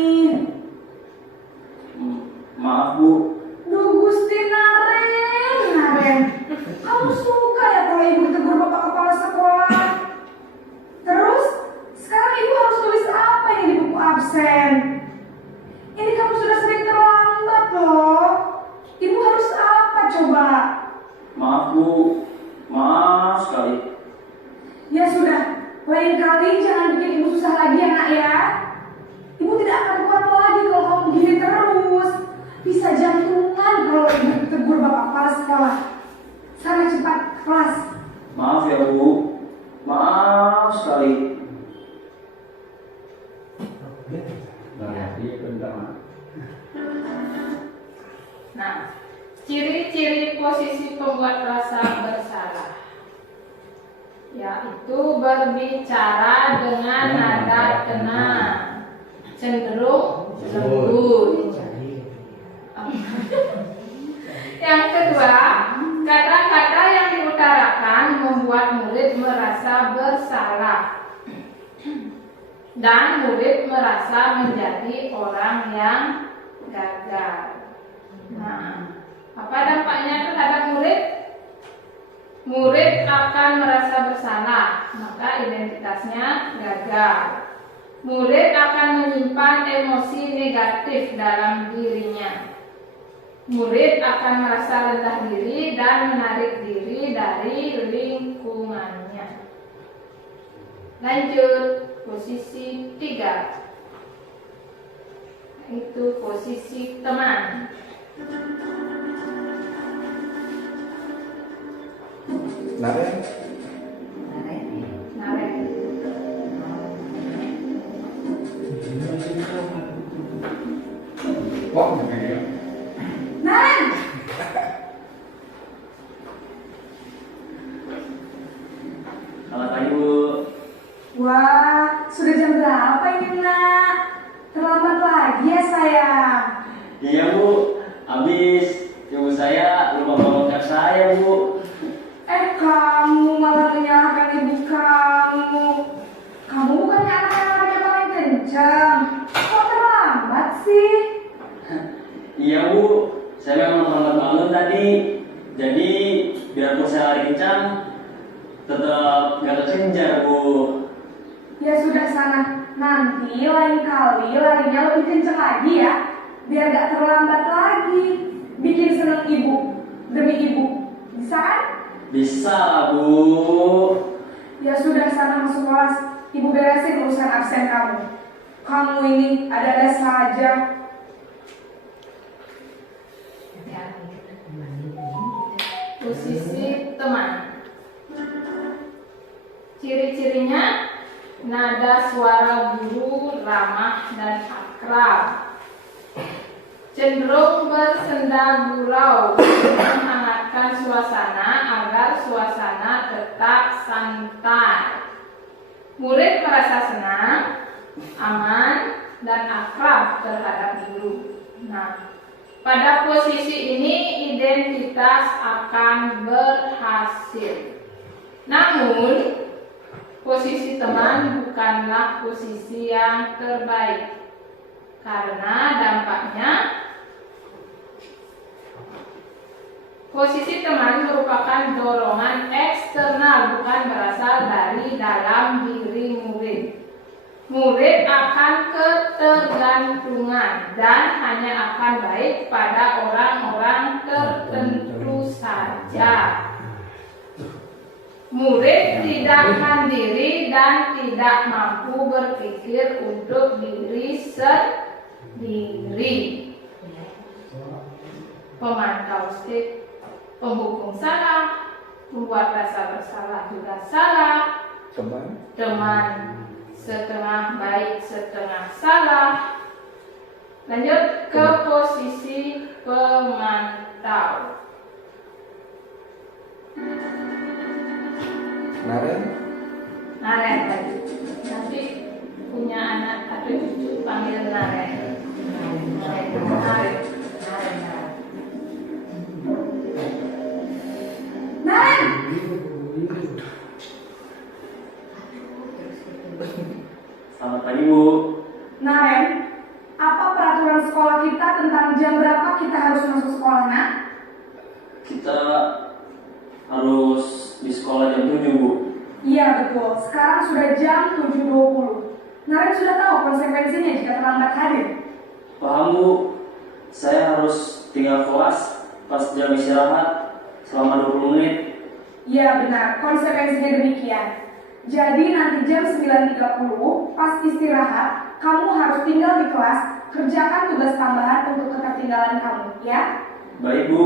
Maaf Bu. Duh, Gusti Naren, kamu suka ya kalau ibu ditegur bapak kepala sekolah? Terus, sekarang ibu harus tulis apa ini di buku absen? Ini kamu sudah sering terlambat loh. Ibu harus apa coba? Maaf Bu. Maaf sekali. Ya sudah, lain kali jangan bikin ibu susah lagi ya nak ya. Ibu tidak akan kuat lagi kalau kamu begini terus. Bisa jantungan kalau ibu ditegur bapak kepala sekolah. Sana cepat ke kelas. Maaf ya Bu. Maaf sekali. Nah, ciri-ciri posisi pembuat rasa bersalah, yaitu berbicara dengan nada tenang, cenderung lembut. Yang kedua, kata-kata yang diutarakan membuat murid merasa bersalah dan murid merasa menjadi orang yang gagal. Nah, apa dampaknya terhadap murid? Murid akan merasa bersalah, maka identitasnya gagal. Murid akan menyimpan emosi negatif dalam dirinya. Murid akan merasa rendah diri dan menarik diri dari lingkungannya. Lanjut, posisi 3, itu posisi teman. Naren. Naren. Naren, Selamat pagi Bu. wah, sudah jam berapa ini nak? Terlambat lagi ya sayang. Iya Bu. Habis ibu saya lupa bawa saya Bu. Kamu malah menyalahkan ibu kamu. Kamu bukannya anak yang larinya paling kencang. Kok terlambat sih? Iya Bu. Saya memang terlambat bangun tadi. Jadi biarpun saya lari kencang, tetap gak kekejar Bu. Ya sudah sana, nanti lain kali larinya lebih kenceng lagi ya, biar gak terlambat lagi. Bikin seneng ibu, demi ibu, bisa kan? Bisa lah Bu. Ya sudah sana masuk kelas, ibu beresin urusan absen kamu. Kamu ini ada-ada saja. Posisi teman. Ciri-cirinya nada suara guru ramah dan akrab. Cenderung bersenda gurau, menghangatkan suasana agar suasana tetap santai. Murid merasa senang, aman, dan akrab terhadap guru. Nah, pada posisi ini identitas akan berhasil. Namun, posisi teman bukanlah posisi yang terbaik karena dampaknya posisi teman merupakan dorongan eksternal, bukan berasal dari dalam diri murid. Murid akan ketergantungan dan hanya akan baik pada orang-orang tertentu saja. Murid tidak mandiri dan tidak mampu berpikir untuk diri sendiri. Pemantau stik, penghukum salah, membuat rasa bersalah juga salah. Teman setengah baik setengah salah. Lanjut ke posisi pemantau. Naren tadi. Nanti punya anak atau cucu panggil Naren. Naren. Selamat pagi Bu. Naren, apa peraturan sekolah kita tentang jam berapa kita harus masuk sekolah, nak? Kita harus di sekolah jam 7 Bu. Iya betul, sekarang sudah jam 7.20. Naren sudah tahu konsekuensinya jika terlambat hadir. Paham Bu, saya harus tinggal kelas pas jam istirahat selama 20 menit. Iya benar, konsekuensinya demikian. Jadi nanti jam 9.30 pas istirahat, kamu harus tinggal di kelas, kerjakan tugas tambahan untuk ketertinggalan kamu, ya? Baik Bu.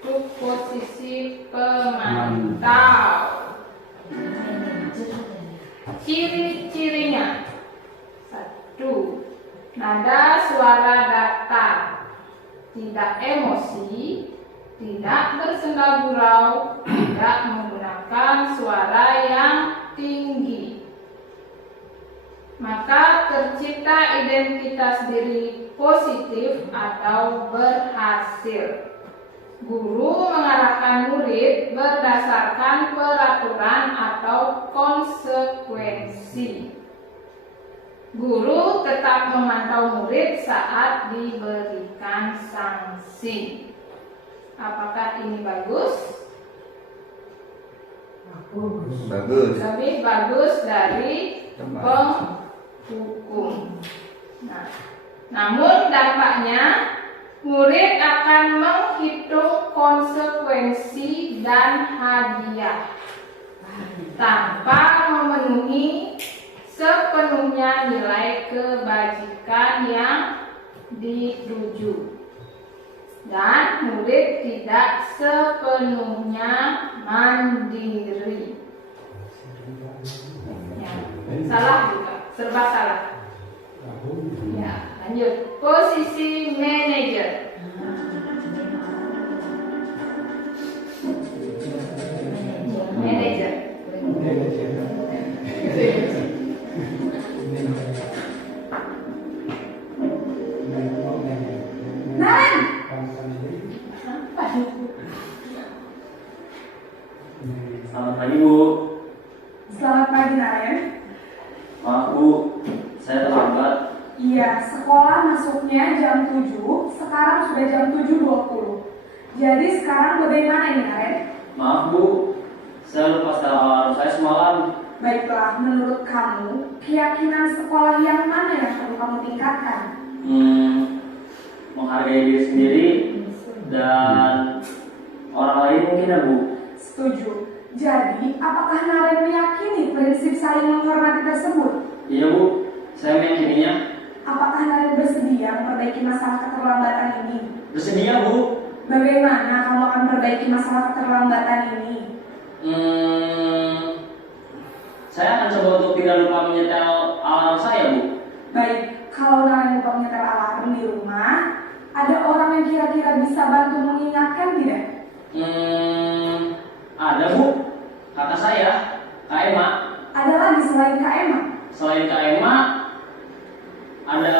Itu posisi pemantau. Ciri-cirinya: 1. Nada suara datar, tidak emosi, tidak bersenda gurau, tidak menggunakan suara yang tinggi. Maka tercipta identitas diri positif atau berhasil. Guru mengarahkan murid berdasarkan peraturan atau konsekuensi. Guru tetap memantau murid saat diberikan sanksi. Apakah ini bagus? Bagus. Lebih bagus dari penghukum. Nah, namun dampaknya murid akan menghitung konsekuensi dan hadiah tanpa memenuhi sepenuhnya nilai kebajikan yang dituju. Dan murid tidak sepenuhnya mandiri. Ya, salah juga, serba salah. Ya, lanjut. Posisi manajer. Manajer. Selamat pagi Bu. Selamat pagi, Naren. Maaf Bu, saya terlambat. Iya, sekolah masuknya jam 7, sekarang sudah jam 7.20. Jadi sekarang bagaimana ini, Naren? Maaf Bu, saya lupa setel alarm saya semalam. Baiklah, menurut kamu, keyakinan sekolah yang mana yang perlu kamu tingkatkan? Menghargai diri sendiri dan orang lain mungkin ya Bu. Setuju. Jadi, apakah Naren meyakini prinsip saling menghormati tersebut? Iya Bu, saya meyakininya. Apakah Naren bersedia memperbaiki masalah keterlambatan ini? Bersedia Bu. Bagaimana kamu akan memperbaiki masalah keterlambatan ini? Saya akan coba untuk tidak lupa menyetel alarm saya Bu. Baik, kalau Naren lupa menyetel alarm di rumah, ada orang yang kira-kira bisa bantu mengingatkan tidak? Ada Bu, kakak saya, Kak Emma. Ada lagi selain Kak Emma? Selain Kak Emma, ada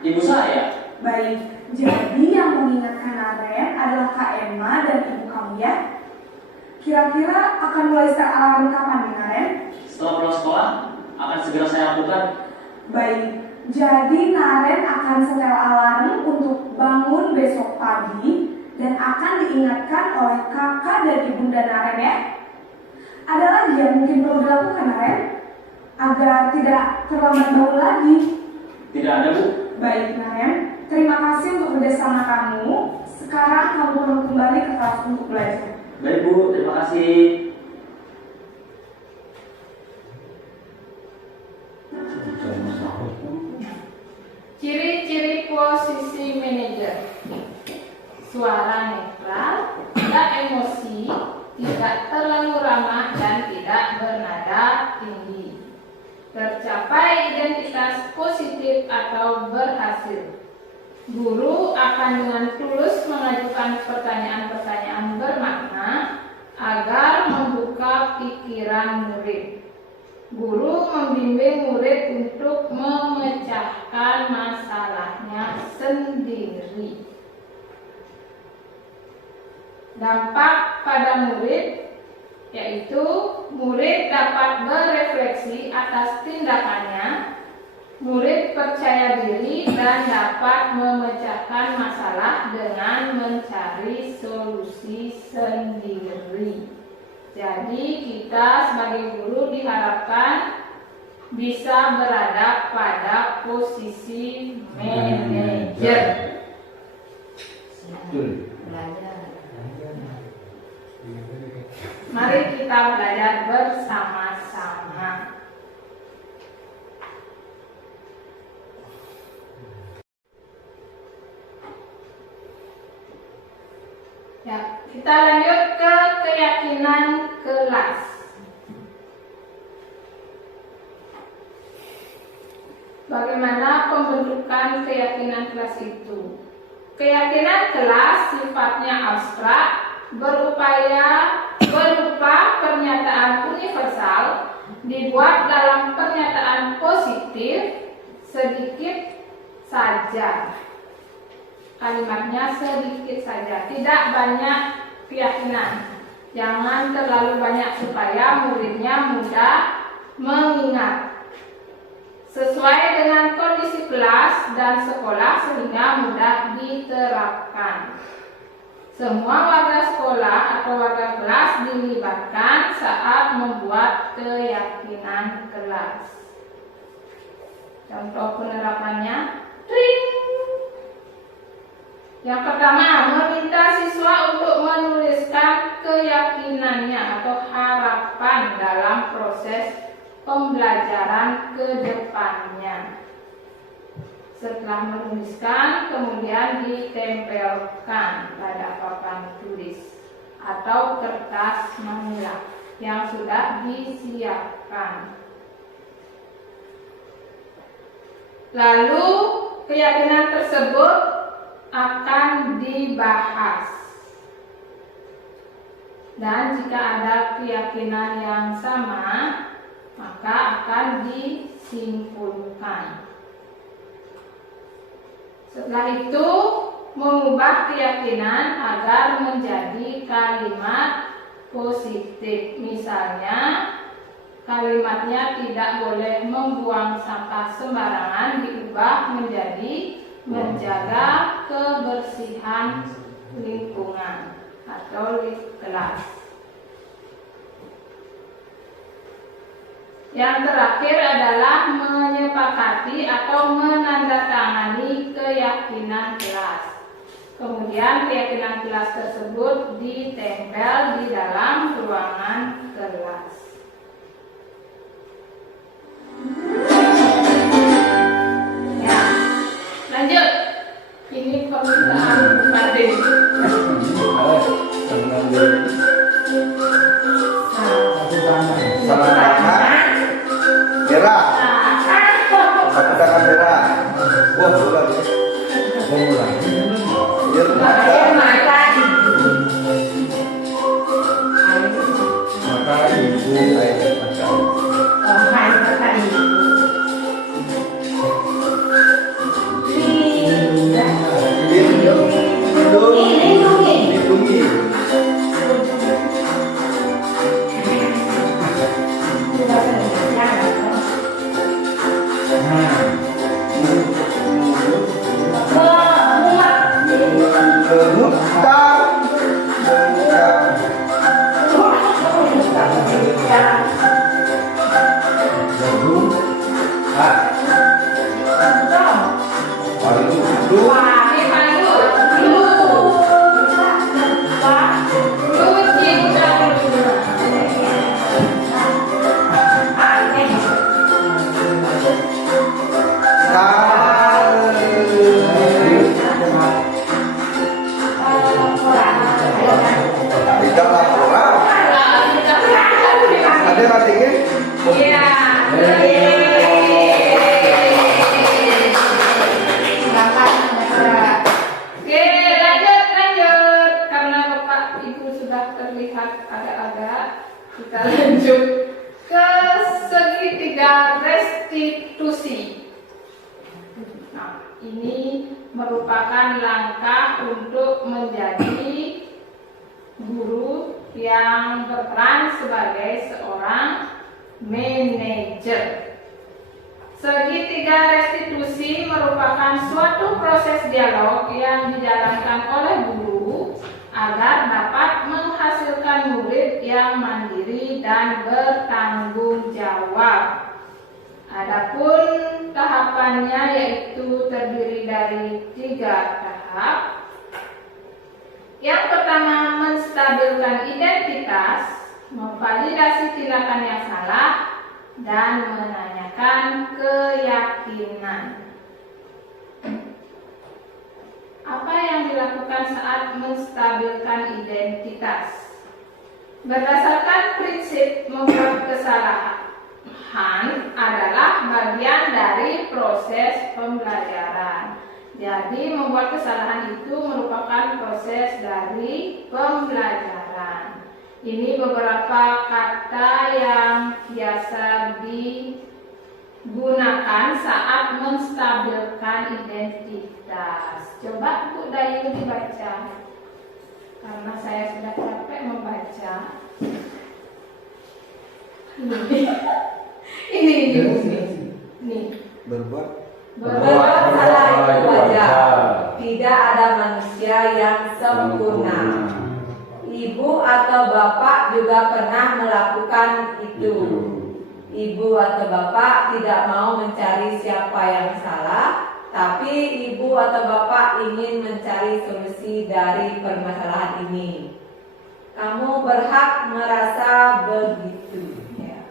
ibu saya. Baik, jadi yang mengingatkan Naren adalah Kak Emma dan ibu kamu ya? Kira-kira akan mulai start alarm kapan nih, Naren? Setelah pulang sekolah, akan segera saya lakukan. Baik, jadi Naren akan setel alarm untuk bangun besok pagi dan akan diingatkan oleh kakak dan ibunda Naren ya. Ada lagi yang mungkin perlu dilakukan, Naren, agar tidak terlambat bangun lagi? Tidak ada Bu. Baik, Naren, terima kasih untuk kerjasama kamu. Sekarang kamu perlu kembali ke kelas untuk belajar. Baik Bu, terima kasih. Ciri-ciri posisi manajer: suara netral, tidak emosi, tidak terlalu ramah dan tidak bernada tinggi. Tercapai identitas positif atau berhasil. Guru akan dengan tulus mengajukan pertanyaan-pertanyaan bermakna agar membuka pikiran murid. Guru membimbing murid untuk memecahkan masalahnya sendiri. Dampak pada murid yaitu murid dapat berefleksi atas tindakannya, murid percaya diri dan dapat memecahkan masalah dengan mencari solusi sendiri. Jadi kita sebagai guru diharapkan bisa berada pada posisi manajer. Mari kita belajar bersama-sama. Ya, kita lanjut ke keyakinan kelas. Bagaimana pembentukan keyakinan kelas itu? Keyakinan kelas sifatnya abstrak, berupa pernyataan universal, dibuat dalam pernyataan positif sedikit saja. Kalimatnya sedikit saja, tidak banyak keyakinan. Jangan terlalu banyak supaya muridnya mudah mengingat. Sesuai dengan kondisi kelas dan sekolah sehingga mudah diterapkan. Semua warga sekolah atau warga kelas dilibatkan saat membuat keyakinan kelas. Contoh penerapannya, tring. Yang pertama, meminta siswa untuk menuliskan keyakinannya atau harapan dalam proses pembelajaran ke depannya. Setelah menuliskan, kemudian ditempelkan pada papan tulis atau kertas manila yang sudah disiapkan. Lalu, keyakinan tersebut akan dibahas, dan jika ada keyakinan yang sama maka akan disimpulkan. Setelah itu mengubah keyakinan agar menjadi kalimat positif. Misalnya kalimatnya tidak boleh membuang sampah sembarangan diubah menjadi menjaga kebersihan lingkungan atau kelas. Yang terakhir adalah menyepakati atau menandatangani keyakinan kelas. Kemudian keyakinan kelas tersebut ditempel di dalam ruangan kelas. Ya, lanjut. Ini permintaan Bupati. Merah. Satu tangan merah. Wah, bukan. Mau mulai. Biar mata. Mata ibu. Lindungi. Kita lanjut ke segitiga restitusi. Nah, ini merupakan langkah untuk menjadi guru yang berperan sebagai seorang manajer. Segitiga restitusi merupakan suatu proses dialog yang dijalankan oleh guru agar dapat menghasilkan murid yang mandiri dan bertanggung jawab. Adapun tahapannya yaitu terdiri dari 3 tahap. Yang pertama, menstabilkan identitas, memvalidasi tindakan yang salah, dan menanyakan keyakinan. Apa yang dilakukan saat menstabilkan identitas? Berdasarkan prinsip membuat kesalahan adalah bagian dari proses pembelajaran. Jadi membuat kesalahan itu merupakan proses dari pembelajaran. Ini beberapa kata yang biasa digunakan saat menstabilkan identitas. Coba Bu Dayu dibaca, karena saya sudah capek membaca. Ini. Berbuat salah itu wajar. Tidak ada manusia yang sempurna. Ibu atau bapak juga pernah melakukan itu. Ibu atau bapak tidak mau mencari siapa yang salah, tapi ibu atau bapak ingin mencari solusi dari permasalahan ini. Kamu berhak merasa begitu. Ya.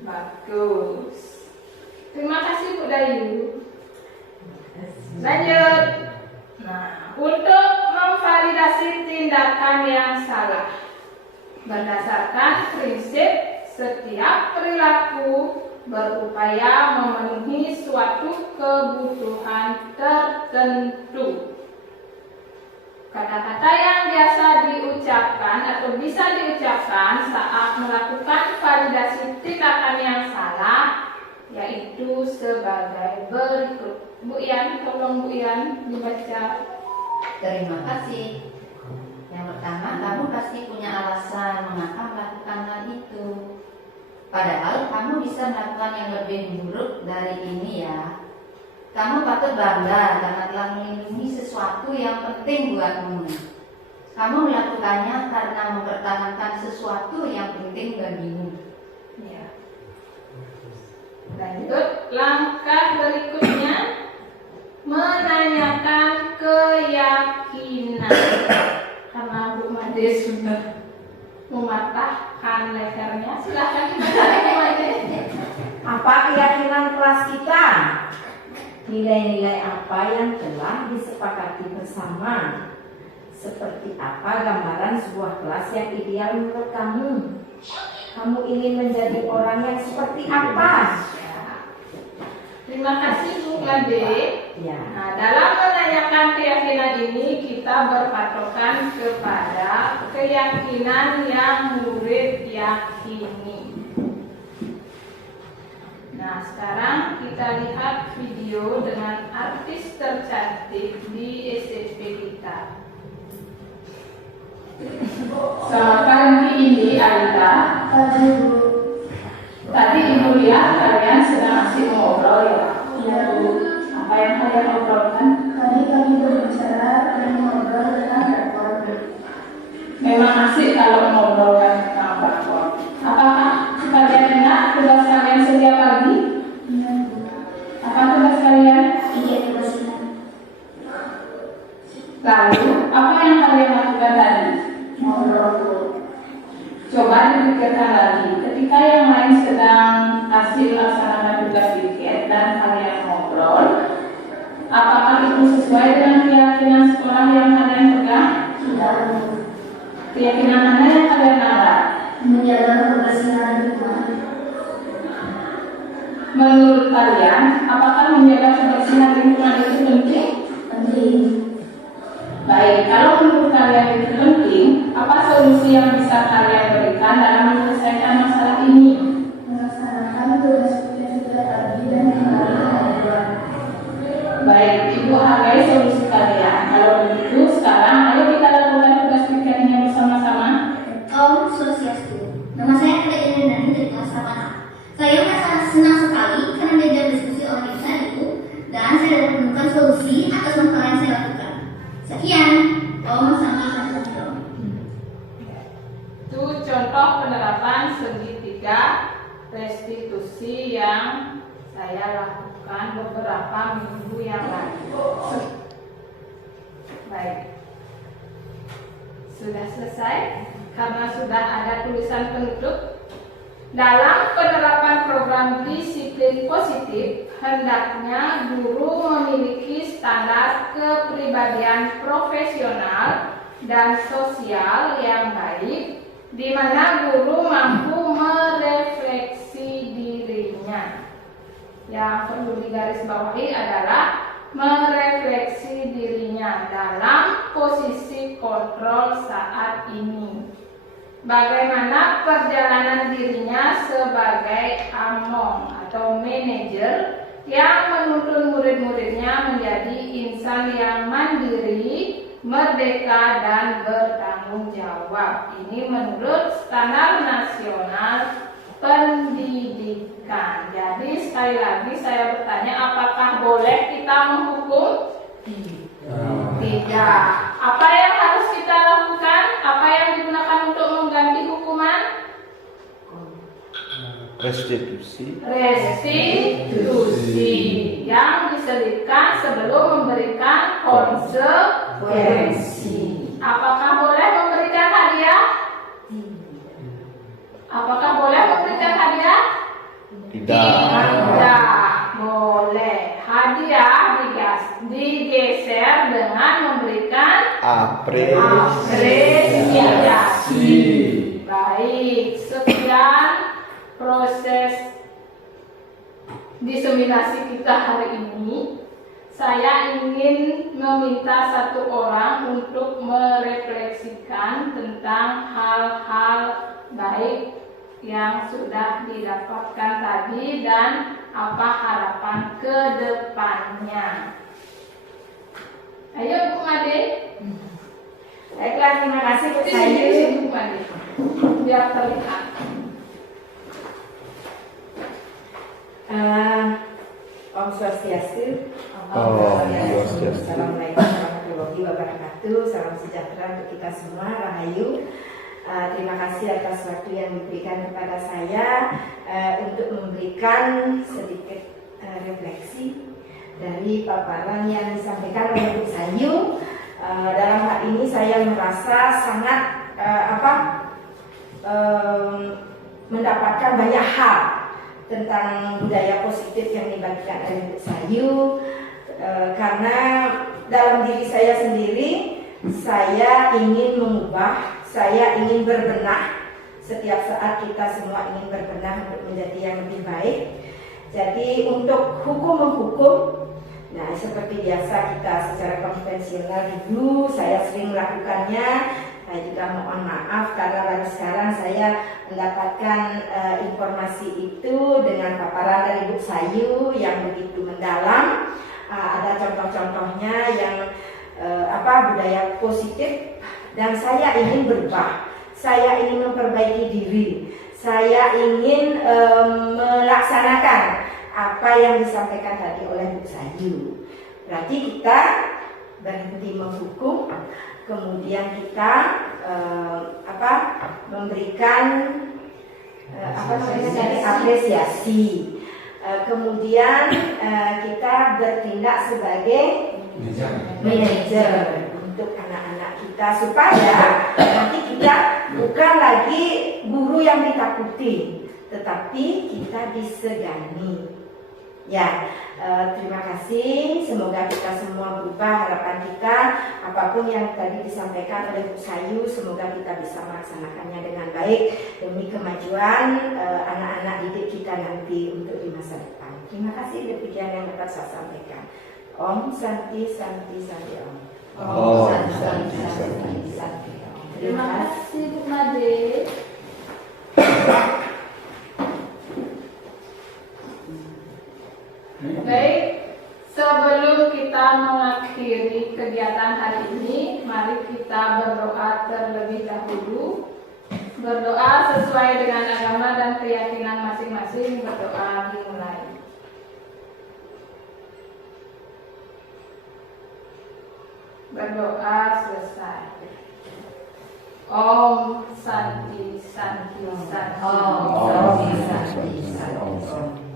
Bagus. Terima kasih Bu Dayu. Lanjut. Nah, untuk memvalidasi tindakan yang salah, berdasarkan prinsip setiap perilaku berupaya memenuhi suatu kebutuhan tertentu. Kata-kata yang biasa diucapkan atau bisa diucapkan saat melakukan validasi tindakan yang salah yaitu sebagai berikut. Bu Yan, tolong Bu Yan dibaca. Terima kasih. Yang pertama, kamu pasti punya alasan mengapa melakukan hal itu. Padahal kamu bisa melakukan yang lebih buruk dari ini ya. Kamu patut bangga karena telah melindungi sesuatu yang penting buatmu. Kamu melakukannya karena mempertahankan sesuatu yang penting bagimu. Ya. Lanjut, langkah berikutnya menanyakan keyakinan. Karena Bu Made sudah mematahkan lehernya, silahkan dibacakan Bu Made. Apa keyakinan kelas kita? Nilai-nilai apa yang telah disepakati bersama? Seperti apa gambaran sebuah kelas yang ideal menurut kamu? Kamu ingin menjadi orang yang seperti apa? Terima kasih Bu Made. Ya. Nah, dalam menanyakan keyakinan ini kita berpatokan kepada keyakinan yang murid yakini. Nah, sekarang kita lihat video dengan artis tercantik di SMP kita. Selamat pagi, Indi, Alita. Tadi Ibu lihat kalian sedang asik ngobrol ya? Iya, Bu. Apa yang kalian obrolkan? Tadi kami berbicara dan mengobrol tentang rekor. Memang asik kalau ngobrolkan tentang bakwan. Apakah kalian ingat tugas kalian setiap pagi? Iya. Apa tugas kalian? Iya, tugasnya. Lalu, apa yang kalian lakukan tadi? Ngobrol. Coba dipikirkan lagi, ketika yang lain sedang asik melaksanakan tugas piket dan kalian ngobrol, apakah itu sesuai dengan keyakinan sekolah yang kalian pegang? Tidak. Keyakinan mana yang kalian nabrak? Menjaga kebersihan lingkungan. Menurut kalian, apakah menjaga kebersihan lingkungan itu penting? Penting. Baik, kalau menurut kalian itu penting, apa solusi yang bisa kalian berikan dalam menyelesaikan masalah ini? Melaksanakan tugas yang sudah tadi dan kembali ngobrol. Baik, Ibu hargai solusi kalian. Kalau begitu, sekarang ayo kita lakukan tugas pikirnya bersama-sama. Om Swastiastu. Nama saya Eka Indra dari kelas 8A. Saya merasa senang sekali karena diajak diskusi oleh insan itu dan saya dapat menemukan solusi atas masalah yang saya lakukan. Sekian, Om Santi Santoso. Itu contoh penerapan segitiga restitusi yang saya lakukan beberapa minggu yang lalu. Baik, sudah selesai karena sudah ada tulisan penutup. Dalam penerapan program disiplin positif, hendaknya guru memiliki standar kepribadian profesional dan sosial yang baik, di mana guru mampu merefleksi dirinya. Yang perlu digarisbawahi adalah merefleksi dirinya dalam posisi kontrol saat ini. Bagaimana perjalanan dirinya sebagai among atau manajer yang menuntun murid-muridnya menjadi insan yang mandiri, merdeka, dan bertanggung jawab. Ini menurut standar nasional pendidikan. Jadi sekali lagi saya bertanya, apakah boleh kita menghukum? Tidak. Apa yang harus kita lakukan? Apa yang digunakan untuk mengganti hukuman? Restitusi. Restitusi yang diselipkan sebelum memberikan konsekuensi. Apakah boleh memberikan hadiah? Apakah boleh memberikan hadiah? Tidak boleh. Hadiah digeser dengan memberikan apresiasi. Baik, sekian proses diseminasi kita hari ini. Saya ingin meminta satu orang untuk merefleksikan tentang hal-hal baik yang sudah didapatkan tadi dan apa harapan ke depannya. Ayo Bu Made. Baiklah, terima kasih Bu Di Sayu. sini Bu Made. Biar terlihat. Om Swastiastu. Assalamualaikum warahmatullahi wabarakatuh. Salam sejahtera untuk kita semua. Rahayu. Terima kasih atas waktu yang diberikan kepada saya untuk memberikan sedikit refleksi dari paparan yang disampaikan oleh Bu Sayu. Dalam hal ini saya merasa sangat mendapatkan banyak hal tentang budaya positif yang dibagikan oleh Bu Sayu, karena dalam diri saya sendiri saya ingin mengubah, saya ingin berbenah. Setiap saat kita semua ingin berbenah untuk menjadi yang lebih baik. Jadi untuk hukum menghukum, nah seperti biasa kita secara konvensional dulu saya sering melakukannya. Saya juga mohon maaf karena baru sekarang saya mendapatkan informasi itu dengan paparan dari Bu Sayu yang begitu mendalam. Ada contoh-contohnya yang budaya positif, dan saya ingin berubah. Saya ingin memperbaiki diri. Saya ingin melaksanakan apa yang disampaikan tadi oleh Bu Sayu. Berarti kita berhenti menghukum, kemudian kita memberikan apresiasi. Kemudian kita bertindak sebagai manajer untuk anak-anak kita supaya nanti kita bukan lagi guru yang ditakuti, tetapi kita disegani. Ya, terima kasih. Semoga kita semua berubah. Harapan kita apapun yang tadi disampaikan oleh Bu Sayu, semoga kita bisa melaksanakannya dengan baik demi kemajuan anak-anak didik kita nanti untuk di masa depan. Terima kasih, demikian yang dapat saya sampaikan. Om Santi Santi Santi Om. Om Santi Santi Santi Santi Om. Terima kasih Bu Made. Baik, sebelum kita mengakhiri kegiatan hari ini, mari kita berdoa terlebih dahulu. Berdoa sesuai dengan agama dan keyakinan masing-masing. Berdoa dimulai. Berdoa selesai. Om Santi Santi Santi. Om Santi Santi Santi.